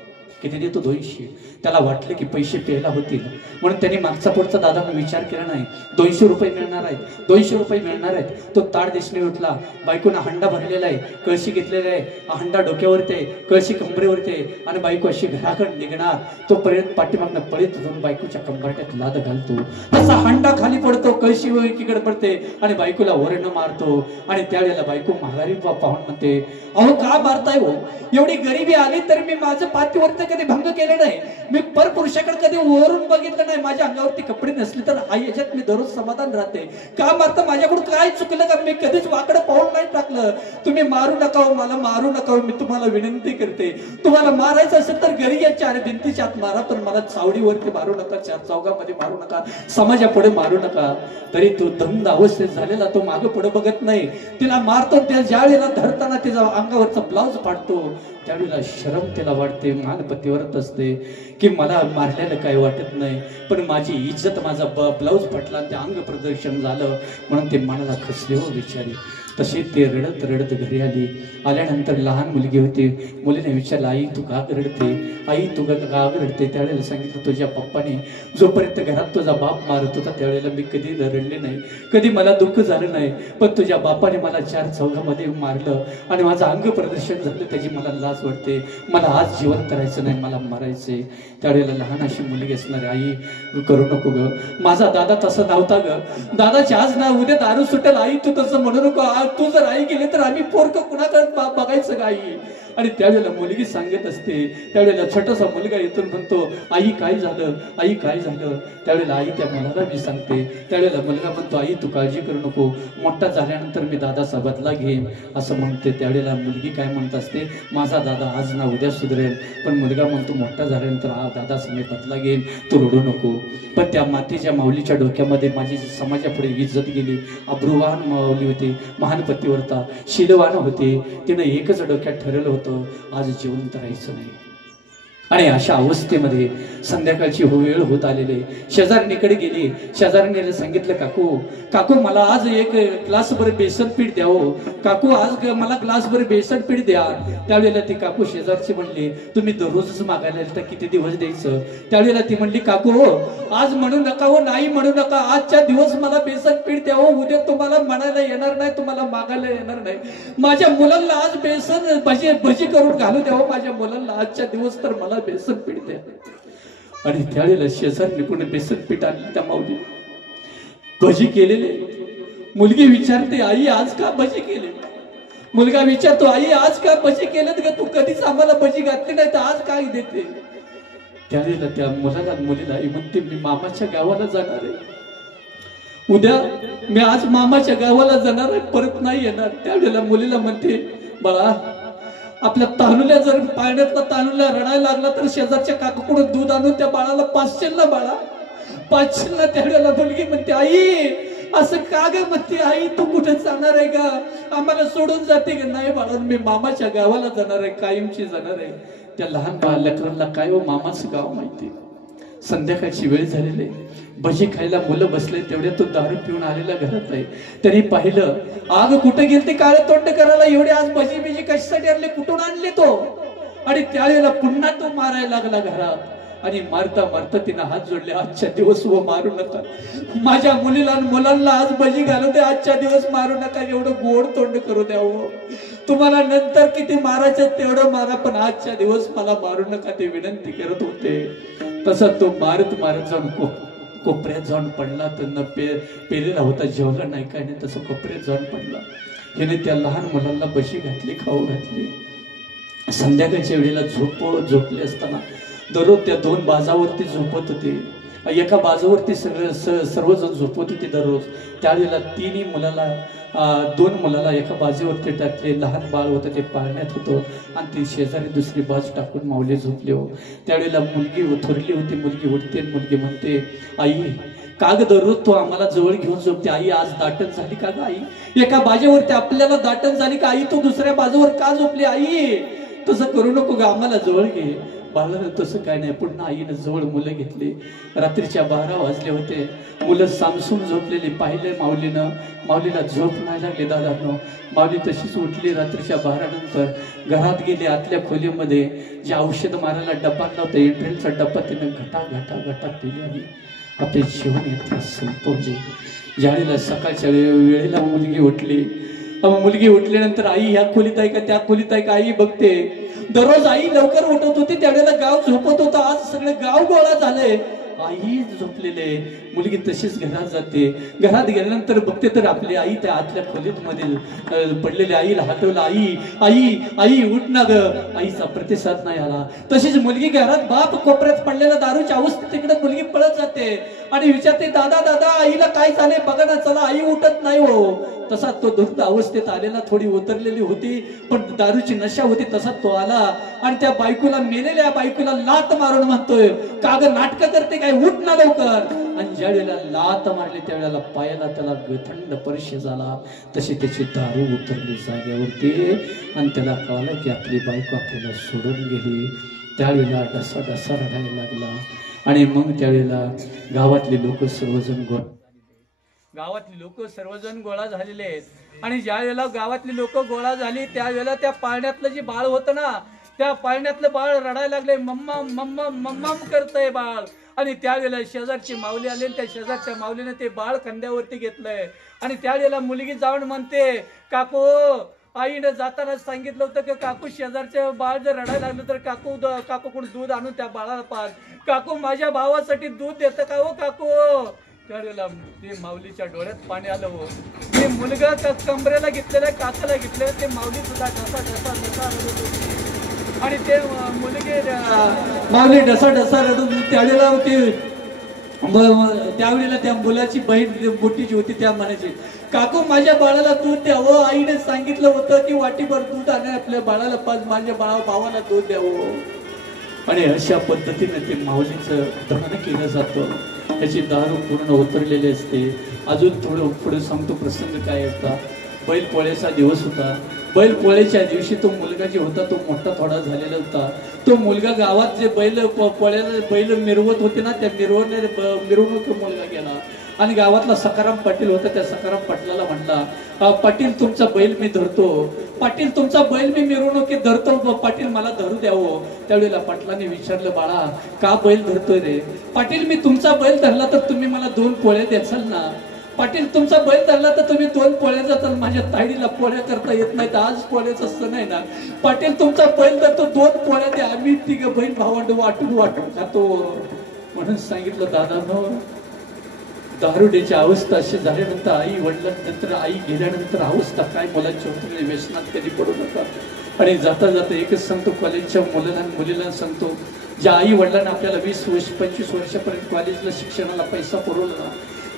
किती देतो? 200. त्याला वाटलं की पैसे प्यायला होतील म्हणून त्यांनी मागचा पुढचा दादांना विचार केला नाही. 200 रुपये मिळणार आहेत, 200 रुपये मिळणार आहेत. तो ताड दिसणे उठला. बायकोनं हंडा भरलेला आहे, कळशी घेतलेला आहे, हंडा डोक्यावरती आहे, कळशी कंबरेवरती आहे, आणि बायको अशी घराकडे निघणार. तो पर्यंत पाठीमागनं पळीत जाऊन बायकोच्या कंबरट्यात लाद घालतो. तसा हंडा खाली पडतो, कळशी एकीकडे पडते, आणि बायकोला ओरडणं मारतो. आणि त्यावेळेला बायको माघारी पाहून म्हणते, अहो का मारताय हो? एवढी गरिबी आली तर मी माझं पाठीवरती कधी भंग केला नाही, मी परपुरुषाकडे कधी वरून बघितलं नाही. माझ्या अंगावरती कपडे नसले तर आई याच्यात मी दररोज समाधान राहते. का मारता, माझ्याकडून काय चुकलं का, मी कधीच वाकडं पाऊल नाही टाकलं. तुम्ही मारू नका, मला मारू नका, मी तुम्हाला विनंती करते. तुम्हाला मारायचं असेल तर घरी या 4 भिंतीच्या आत मारा, पण मला चावडीवरती मारू नका, 4 चौघामध्ये मारू नका, समाजापुढे मारू नका. तरी तो दंड अवस्थेत झालेला तो मागे पुढे बघत नाही. तिला मारतो, त्या ज्या वेळेला धरताना तिचा अंगावरचा ब्लाउज फाडतो, त्यावेळेला शरम तिला वाटते, मानपतीवरच असते की मला मारल्याला काही वाटत नाही, पण माझी इज्जत, माझा ब्लाउज फाटला, ते अंग प्रदर्शन झालं म्हणून ते मनाला खचले हो बिचारी. तशी ते रडत रडत घरी आली. आल्यानंतर लहान मुलगी होती, मुलीने विचारलं, आई तू का रडते, आई तू का रडते. त्यावेळेला सांगितलं, तुझ्या पप्पाने जोपर्यंत घरात तुझा बाप मारत होता त्यावेळेला मी कधी रडले नाही, कधी मला दुःख झालं नाही, पण तुझ्या बापाने मला 4 चौघामध्ये मारलं आणि माझं अंग प्रदर्शन झालं, त्याची मला लाज वाटते. मला आज जीवन करायचं नाही, मला मरायचंय. त्यावेळेला लहान अशी मुलगी असणारी, आई करू नको ग, माझा दादा तसा नव्हता ग, दादाची आज ना उद्या दारू सुटेल, आई तू तसं म्हणू नको, तू जर आई गेली तर आम्ही पोरक कुणाकडे बघायचं का आई. आणि त्यावेळेला मुलगी सांगत असते. त्यावेळेला छोटासा मुलगा येथून म्हणतो, आई काय झालं, आई काय झालं. त्यावेळेला आई त्या मुलाला मी सांगते. त्यावेळेला मुलगा म्हणतो, आई तू काळजी करू नको, मोठा झाल्यानंतर मी दादाचा बदला घेईन असं म्हणते. त्यावेळेला मुलगी काय म्हणत असते, माझा दादा आज ना उद्या सुधरेल, पण मुलगा म्हणतो मोठा झाल्यानंतर हा दादाचा मी बदला घेईन, तू रडू नको. पण त्या मातेच्या माऊलीच्या डोक्यामध्ये माझी समाजापुढे इज्जत गेली. अब्रुवान माऊली होती, महानपतीवरता शीलवान होते, तिनं एकच डोक्यात ठरवलं होतं, आज जिवंत राहायचं नाही. आणि अशा अवस्थेमध्ये संध्याकाळची वेळ होत आलेली. शेजारणीकडे गेली, शेजारणीला सांगितलं, काकू काकू मला आज एक ग्लासभर बेसन पीठ द्यावं, काकू आज मला ग्लासभर बेसन पीठ द्या. त्यावेळेला ती काकू शेजारची म्हणली, तुम्ही दररोजच मागायला तर किती दिवस द्यायचं. त्यावेळेला ती म्हणली, काकू हो आज म्हणू नका, हो नाही म्हणू नका, आजच्या दिवस मला बेसन पीठ द्यावं, उद्या तुम्हाला म्हणायला येणार नाही, तुम्हाला मागायला येणार नाही. माझ्या मुलांना आज बेसन भजी करून घालू द्यावं, माझ्या मुलांना आजच्या दिवस तर मला बेसन पीठ द्या. आणि त्यावेळेला शेजारने कोणी बेसन पीठ आणले, त्या माऊली भजी केलेले. मुलगी विचारते, आई आज का भजी केले. मुलगा विचारतो, आई आज का भजी केलेत ग, तू कधीच आम्हाला भजी घातली नाही तर आज काय देते. त्यावेळेला त्या मुलीला आई म्हणते, मी मामाच्या गावाला जाणार आहे, उद्या मी आज मामाच्या गावाला जाणार आहे, परत नाही येणार. त्यावेळेला मुलीला म्हणते, बाळा आपल्या तानुल्या जर पाळण्यातला तानुल्या रडायला लागला तर शेजारच्या काकाकडून दूध आणून त्या बाळाला पाचशेल ना, बाळा पाचशेल ना. त्यावेळेला मुलगी म्हणते, आई असं का ग म्हणते, आई तू कुठे जाणार आहे का, आम्हाला सोडून जाते का. नाही बाळा मी मामाच्या गावाला जाणार आहे, कायमची जाणार आहे. त्या लहान लेकरांना काय हो मामाचं गाव माहिती. संध्याकाळची वेळ झालेली, भजी खायला मुलं बसले, तेवढ्या तो दारू पिऊन आलेला घरात आहे. त्यांनी पाहिलं, आग कुठे गेलते काळे तोंड करायला, एवढे आज भजी बिजी कशासाठी आणले, कुठून आणले तो. आणि त्यावेळेला पुन्हा तो मारायला लागला घरात. आणि मारता मारता तिनं हात जोडले, आजच्या दिवस व मारू नका, माझ्या मुलीला मुलांना आज भजी घालू दे, आजच्या दिवस मारू नका, एवढं गोड तोंड करू द्यावं, तुम्हाला नंतर किती मारायचं तेवढं मारा, पण आजच्या दिवस मला मारू नका, ते विनंती करत होते. तसा तो मारत मारत जाऊन कोपऱ्यात जाऊन पडला. त्यांना पेलेला होता, जेवला नाही काय नाही, तसं कोपऱ्यात जाऊन पडला. हिने त्या लहान मुलांना भजी घातली, खाऊ घातली. संध्याकाळच्या वेळेला झोपले असताना दररोज त्या 2 बाजावरती झोपत होते, एका बाजूवरती सर्वजण झोपत होते दररोज. त्यावेळेला 2 मुलाला एका बाजूवरती टाकले, लहान बाळ होतं ते पाळण्यात होतं, आणि ती शेजारी दुसरी बाजू टाकून माऊली झोपले हो. त्यावेळेला मुलगी थोरली होती, मुलगी उठते, मुलगी म्हणते, आई काग दररोज तो आम्हाला जवळ घेऊन झोपते, आई आज दाटण झाली का ग आई, एका बाजूवरती आपल्याला दाटण झाली का आई, तू दुसऱ्या बाजूवर का झोपली, आई तसं करू नको ग, आम्हाला जवळ घे. बाळानं तसं काय नाही, पुन्हा आईनं जवळ मुलं घेतली. रात्रीच्या 12 वाजले होते, मुलं सामसूम झोपलेली पाहिले माऊलीनं. माऊलीला झोप नाही लागली दादांनो. माऊली तशीच उठली. रात्रीच्या 12 नंतर घरात गेली, आतल्या खोलीमध्ये जे औषध मारायला डब्बा नव्हता, एंट्रेलचा डब्बा तिनं घटा पिली आणि आपले जीवन येथे संपवले. ज्यावेळेला सकाळच्या वेळेला मुलगी उठली, मुलगी उठल्यानंतर आई ह्या खोलीत आहे का त्या खोलीत आहे का आई बघते. दररोज आई लवकर उठत होती, त्यावेळेला गाव झोपत होतं, आज सगळे गाव गोळा झाले. आई झोपलेले, मुलगी तशीच घरात जाते. घरात गेल्यानंतर बघते तर आपली आई त्या आतल्या खोलीत मध्ये पडलेली आईला हटवलं, आई आई आई उठ ना ग. आईचा प्रतिसाद नाही आला. तशीच मुलगी घरात, बाप कोपऱ्यात पडलेला दारूच्या अवस्थेत तिकडे मुलगी पळत जाते आणि विचारते, दादा दादा आईला काय झाले बघा ना, चला. आई उठत नाही हो. तसा तो दुःख अवस्थेत आलेला, थोडी उतरलेली होती पण दारूची नशा होती. तसा तो आला आणि त्या बायकोला, मेलेल्या बायकोला लात मारून म्हणतोय, का ग नाटक करते काय, उठ ना लवकर. आणि ज्या वेळेला लात मारली त्यावेळेला पायाला त्याला थंड स्पर्श झाला. तशी त्याची दारू उतरली जागेवरती आणि त्याला कळलं की आपली बायको आपल्याला सोडून गेली. त्यावेळेला डसा डसा रडायला लागला. आणि मग त्यावेळेला गावातले लोक सर्वजण गोळा झालेले आहेत. आणि ज्या वेळेला गावातली लोक गोळा झाली त्यावेळेला त्या पाळण्यातलं जे बाळ होतं ना, त्या पाळण्यातलं बाळ रडायला लागले, मम्मा मम्मा मम्मा करतय बाळ. आणि त्यावेळेला शेजारची माऊली आली, त्या शेजारच्या माऊलीने ते बाळ खांद्यावरती घेतलंय. आणि त्यावेळेला मुलगी जाऊन म्हणते, काकू आईने जाताना सांगितलं होतं की काकू शेजारचे बाळ जर रडायला लागलं तर काकू कोण दूध आणून त्या बाळाला पाज. काकू माझ्या भावासाठी दूध देतं का हो काकू. त्यावेळेला ते माऊलीच्या डोळ्यात पाणी आलं हो. ते मुलगा कमरेला घेतलेला, काचाला घेतलेला, ते माऊली सुद्धा ढसा ढसा ढसा रडत होती. आणि ते माऊली ढसा ढसा रडून त्यावेळेला त्यावेळेला त्या मुलाची बहीण मोठीची होती, त्या म्हणायची, काकू माझ्या बाळाला दूध द्यावं. आईने सांगितलं होतं की वाटीभर दूध आणि आपल्या बाळाला पाच, माझ्या भावाला दूध द्यावं. आणि अशा पद्धतीने ते माऊलीचं दहन केलं जातं. त्याची दारू पूर्ण उतरलेली असते. अजून थोडं पुढे सांगतो प्रसंग काय होता. बैल पोळ्याचा दिवस होता. बैल पोळ्याच्या दिवशी तो मुलगा जे होता तो मोठा थोडा झालेला होता. तो मुलगा गावात जे पोळ्याला बैल मिरवत होते ना, त्या मिरवणूक मुलगा गेला. आणि गावातला सकाराम पाटील होता. त्या सकाराम पाटलाला म्हणला, पाटील तुमचा बैल मी धरतो, पाटील तुमचा बैल मी मिरवणुकीत धरतो, पाटील मला धरू द्यावं. त्यावेळेला पाटलाने विचारलं, बाळा का बैल धरतोय रे. पाटील मी तुमचा बैल धरला तर तुम्ही मला 2 पोळ्या द्याल ना. पाटील तुमचा बैल धरला तर तुम्ही 2 पोळ्या जाताल, माझ्या ताईला पोळ्या करता येत नाही तर आज पोळ्याचं असं नाही ना. पाटील तुमचा बैल धरतो 2 पोळ्या द्या, आम्ही 3 बहीण भावंड वाटून वाटून खातो. म्हणून सांगितलं, दादा दारुड्याची अवस्था अशी झाल्यानंतर, आई वडिलांनंतर, आई गेल्यानंतर अवस्था काय मुलांची होती, व्यसनात कधी पडू नका. आणि जाता जाता एकच सांगतो, कॉलेजच्या मुलीला सांगतो, ज्या आई वडिलांना आपल्याला 20-25 वर्षापर्यंत कॉलेजला शिक्षणाला पैसा पुरवला,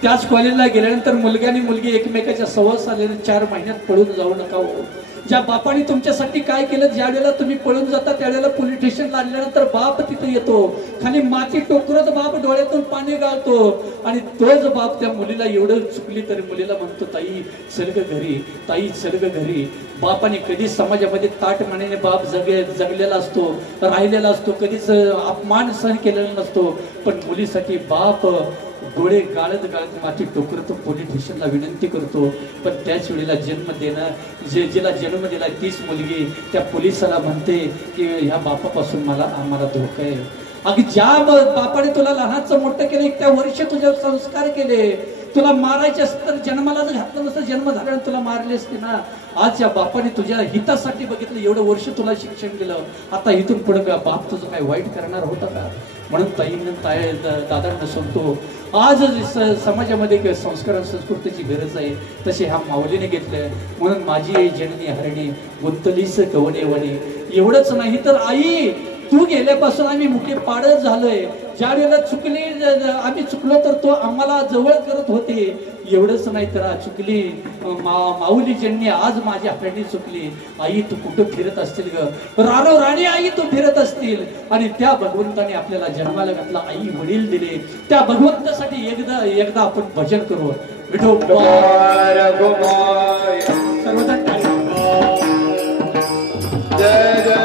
त्याच कॉलेजला गेल्यानंतर मुलगा आणि मुलगी एकमेकाच्या सहवास आल्याने 4 महिन्यात पळून जाऊ नका हो. ज्या बापाने तुमच्यासाठी काय केलं, ज्या वेळेला तुम्ही पळून जाता त्यावेळेला पोलीस स्टेशनला आणल्यानंतर बाप तिथे येतो, खाली माती टोकरत बाप डोळ्यातून पाणी गाळतो. आणि तोच बाप त्या मुलीला एवढं चुकली तरी मुलीला म्हणतो, ताई चल ग घरी, ताई चल ग घरी. बापाने कधीच समाजामध्ये ताटमानेने बाप जगलेला असतो, राहिलेला असतो, कधीच अपमान सहन केलेला नसतो. पण मुलीसाठी बाप डोळे गाळत गाळत माती टोकरतो, पोलीस स्टेशनला विनंती करतो. पण त्याच वेळेला जन्म देणं जिला जन्म दिला तीच मुलगी त्या पोलिसाला म्हणते की ह्या बापापासून आम्हाला धोका आहे. अगदी ज्या बापाने तुला लहानचं मोठं केलं, त्या वर्ष तुझे संस्कार केले, तुला मारायचे असतं तर जन्मालाच घातलं नसतं, जन्म झाल्यानंतर तुला मारले असते ना. आज या बापाने तुझ्या हितासाठी बघितलं, एवढं वर्ष तुला शिक्षण दिलं, आता इथून पुढे बाप तुझं काय वाईट करणार होता का. म्हणून दादांना सांगतो, आज समाजामध्ये संस्कार संस्कृतीची गरज आहे, तसे ह्या माऊलीने घेतलंय. म्हणून माझी जननी हरणी गुंतलीस कवनेवणी. एवढंच नाही तर आई तू गेल्यापासून आम्ही मुके पाडत झालोय. ज्या वेळेला चुकली आम्ही चुकलो तर तो आम्हाला जवळ करत होते. एवढंच नाही तर चुकली माऊली ज्यांनी आज माझी हरणी चुकली. आई तू कुठं फिरत असतील ग, रानो राणी आई तू फिरत असतील. आणि त्या भगवंताने आपल्याला जन्माला घातला, आई वडील दिले, त्या भगवंतासाठी एकदा आपण भजन करू. सर्वजण जय जय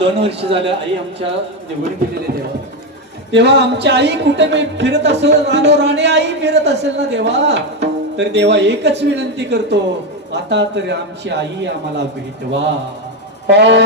2 वर्ष झालं आई आमच्या निघून गेलेले देवा. तेव्हा आमची आई कुठे फिरत असेल, रानोराणी आई फिरत असेल ना देवा, तर देवा एकच विनंती करतो, आता तरी आमची आई आम्हाला भेटवा. देवा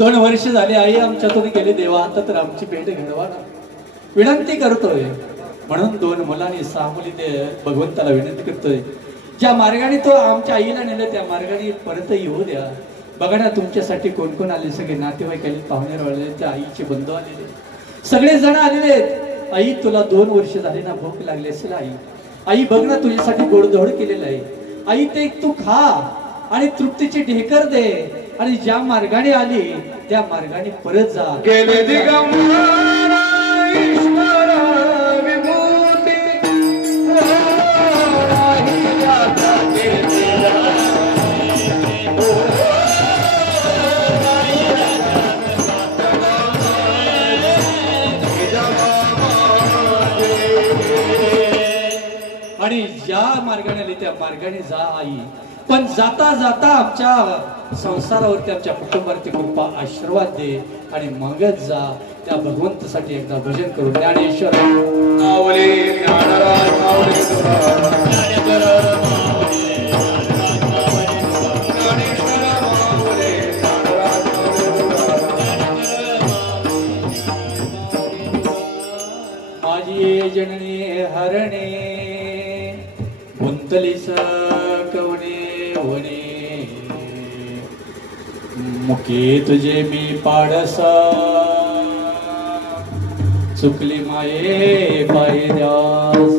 2 वर्ष झाले आई आमच्यातून गेले देवा, आता तर आमची भेट घडवा ना, विनंती करतोय. म्हणून 2 मुलांनी 6 मुली भगवंताला विनंती करतोय, ज्या मार्गाने तो आमच्या आईला नेलं त्या मार्गाने परत येऊ द्या. बघा ना तुमच्यासाठी कोण कोण आले, सगळे नातेवाईक आले, पाहुणे रावले, त्या आईचे बंधू आलेले, सगळे जण आलेले आहेत. आई तुला 2 वर्ष झाले ना, भूक लागली असेल आई, आई बघ ना तुझ्यासाठी गोडधोड केलेलं आहे आई, ते तू खा आणि तृप्तीची ढेकर दे, आणि ज्या मार्गाने आली त्या मार्गाने परत जा. गेले दिगंबरा ईश्वर विभूती आणि ज्या मार्गाने आली त्या मार्गाने जा आई, पण जाता जाता आमच्या संसारावरती, आमच्या कुटुंबावरती कृपा आशीर्वाद दे, आणि मगच जा. त्या भगवंतासाठी एकदा भजन करू. ज्ञानेश्वर माऊली ज्ञानराज माऊली ज्ञानेश्वर माऊली ज्ञानराज माझी जननी हरणे गुंतलीस कवणे वने, मुके तुझे मी पाडसा, चुकली माये पायद्यास.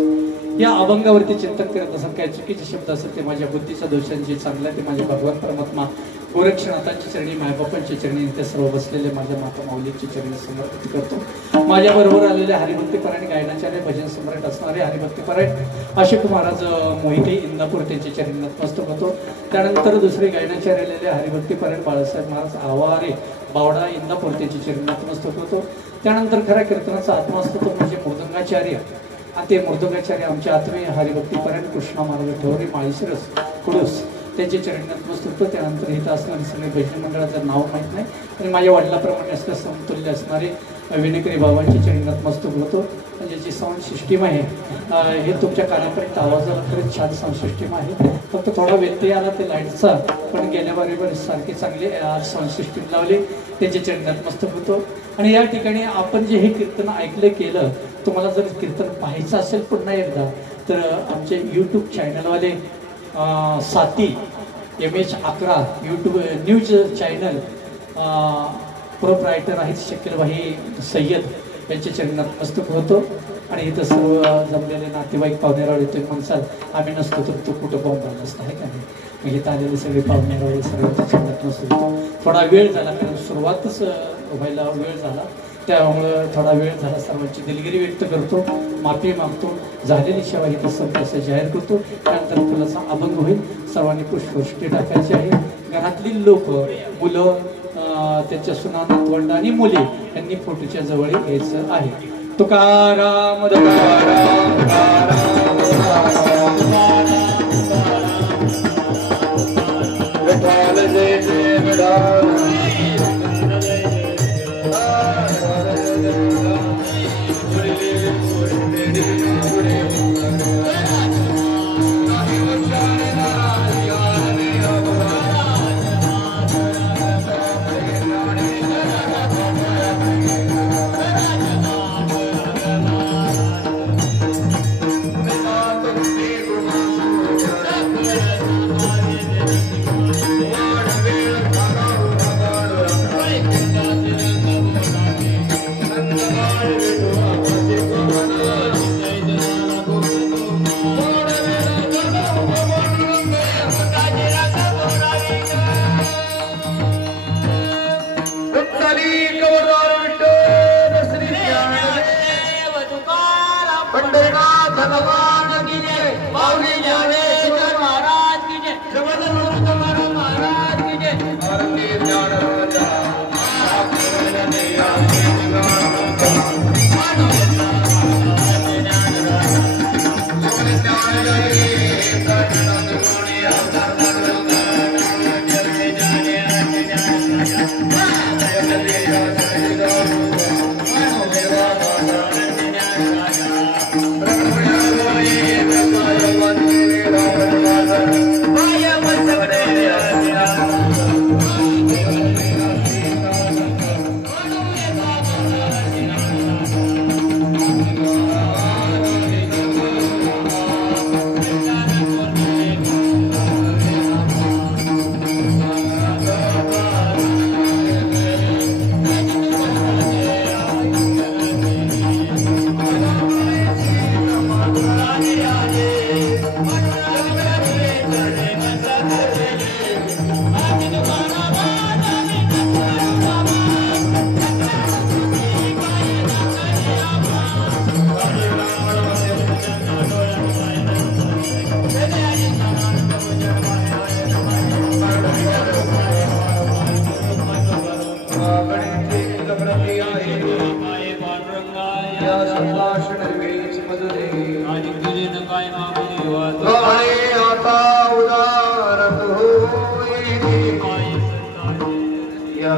या अभंगावरती चिंतन करत असत, काय चुकीचे शब्द असत ते माझ्या बुद्धीच्या दोषांची, चांगल्या ते माझे भगवान परमात्मा गोरक्षनाथांची चरणी, मायबापांच्या चरणी, ते सर्व बसलेले माझ्या माता माऊलींची चरणी समर्पित करतो. माझ्या बरोबर आलेले हरिभक्तीपरायण गायनाचार्य, भजन सम्राट असणारे हरिभक्तीपरायण अशोक महाराज मोहिते इंदापूर, त्यांच्या चरणी नतमस्तक होतो. त्यानंतर दुसरे गायनाचार्य आलेले हरिभक्तीपरायण बाळासाहेब महाराज आवारे बावडा इंदापूर, त्यांच्या चरणी नतमस्तक होतो. त्यानंतर खऱ्या कीर्तनाचा आत्मा असतो तो म्हणजे मृदंगाचार्य, आणि ते मृदंगाचार्य आमचे आत्मीय हरिभक्तीपरायण कृष्णा महाराज ठेवरे माळीसरस कुडूस, त्यांचे चरणी नतमस्तक होतो. त्यानंतर इथं असणारे सगळे भजन मंडळाचं नाव माहीत नाही, आणि माझ्या वडिलाप्रमाणे असल्या समतुल्य असणारे विनेकरी बाबांची चरणी नतमस्तक होतो. ज्याची साऊंड सिस्टीम आहे हे तुमच्या कानापर्यंत आवाजाला खरंच छान साऊंड सिस्टीम आहे. फक्त थोडा व्यत्यय आला ते लाईटचा, पण गेल्या बरोबर सारखे चांगले साऊंड सिस्टीम लावले, त्याचे चरणी नतमस्तक होतो. आणि या ठिकाणी आपण जे हे कीर्तन ऐकलं केलं, तुम्हाला जर कीर्तन पाहायचं असेल पुन्हा एकदा, तर आमचे यूट्यूब चॅनलवाले साथी MH11 YouTube news channel proprietor आहेत शकीलभाई सय्यद, यांच्या चरणी नतमस्तक होतो. आणि इथं सर्व जमलेले नातेवाईक पाहुणेरावळे ते म्हणसाल आम्ही नसतो तर तू कुठं पाहुणा नसतं आहे का नाही. मग इथं आलेले सगळे पाहुणेरावळे सर्वांच्या चरणी नतमस्तक होतो. थोडा वेळ झाला, कारण सुरुवातच व्हायला वेळ झाला, त्यामुळं थोडा वेळ झाला सर्वांची दिलगिरी व्यक्त करतो, माफी मागतो, झालेली सेवा ही तसं तसं जाहीर करतो. त्यानंतर थोडासा अभंग होईल. सर्वांनी पुष्पवृष्टी टाकायची आहे. घरातली लोक, मुलं, त्यांच्या सुना, नातवंड आणि मुली यांनी फोटोच्या जवळ यायचं आहे. तुकाराम तुकाराम विठ्ठल जय जय विठ्ठल. पंढरीनाथ भगवान की जय. माऊली ज्ञानेश्वर महाराज की जय. जगद्गुरु तुकाराम महाराज की जय. भारती ज्ञानराजा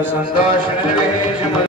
संतोष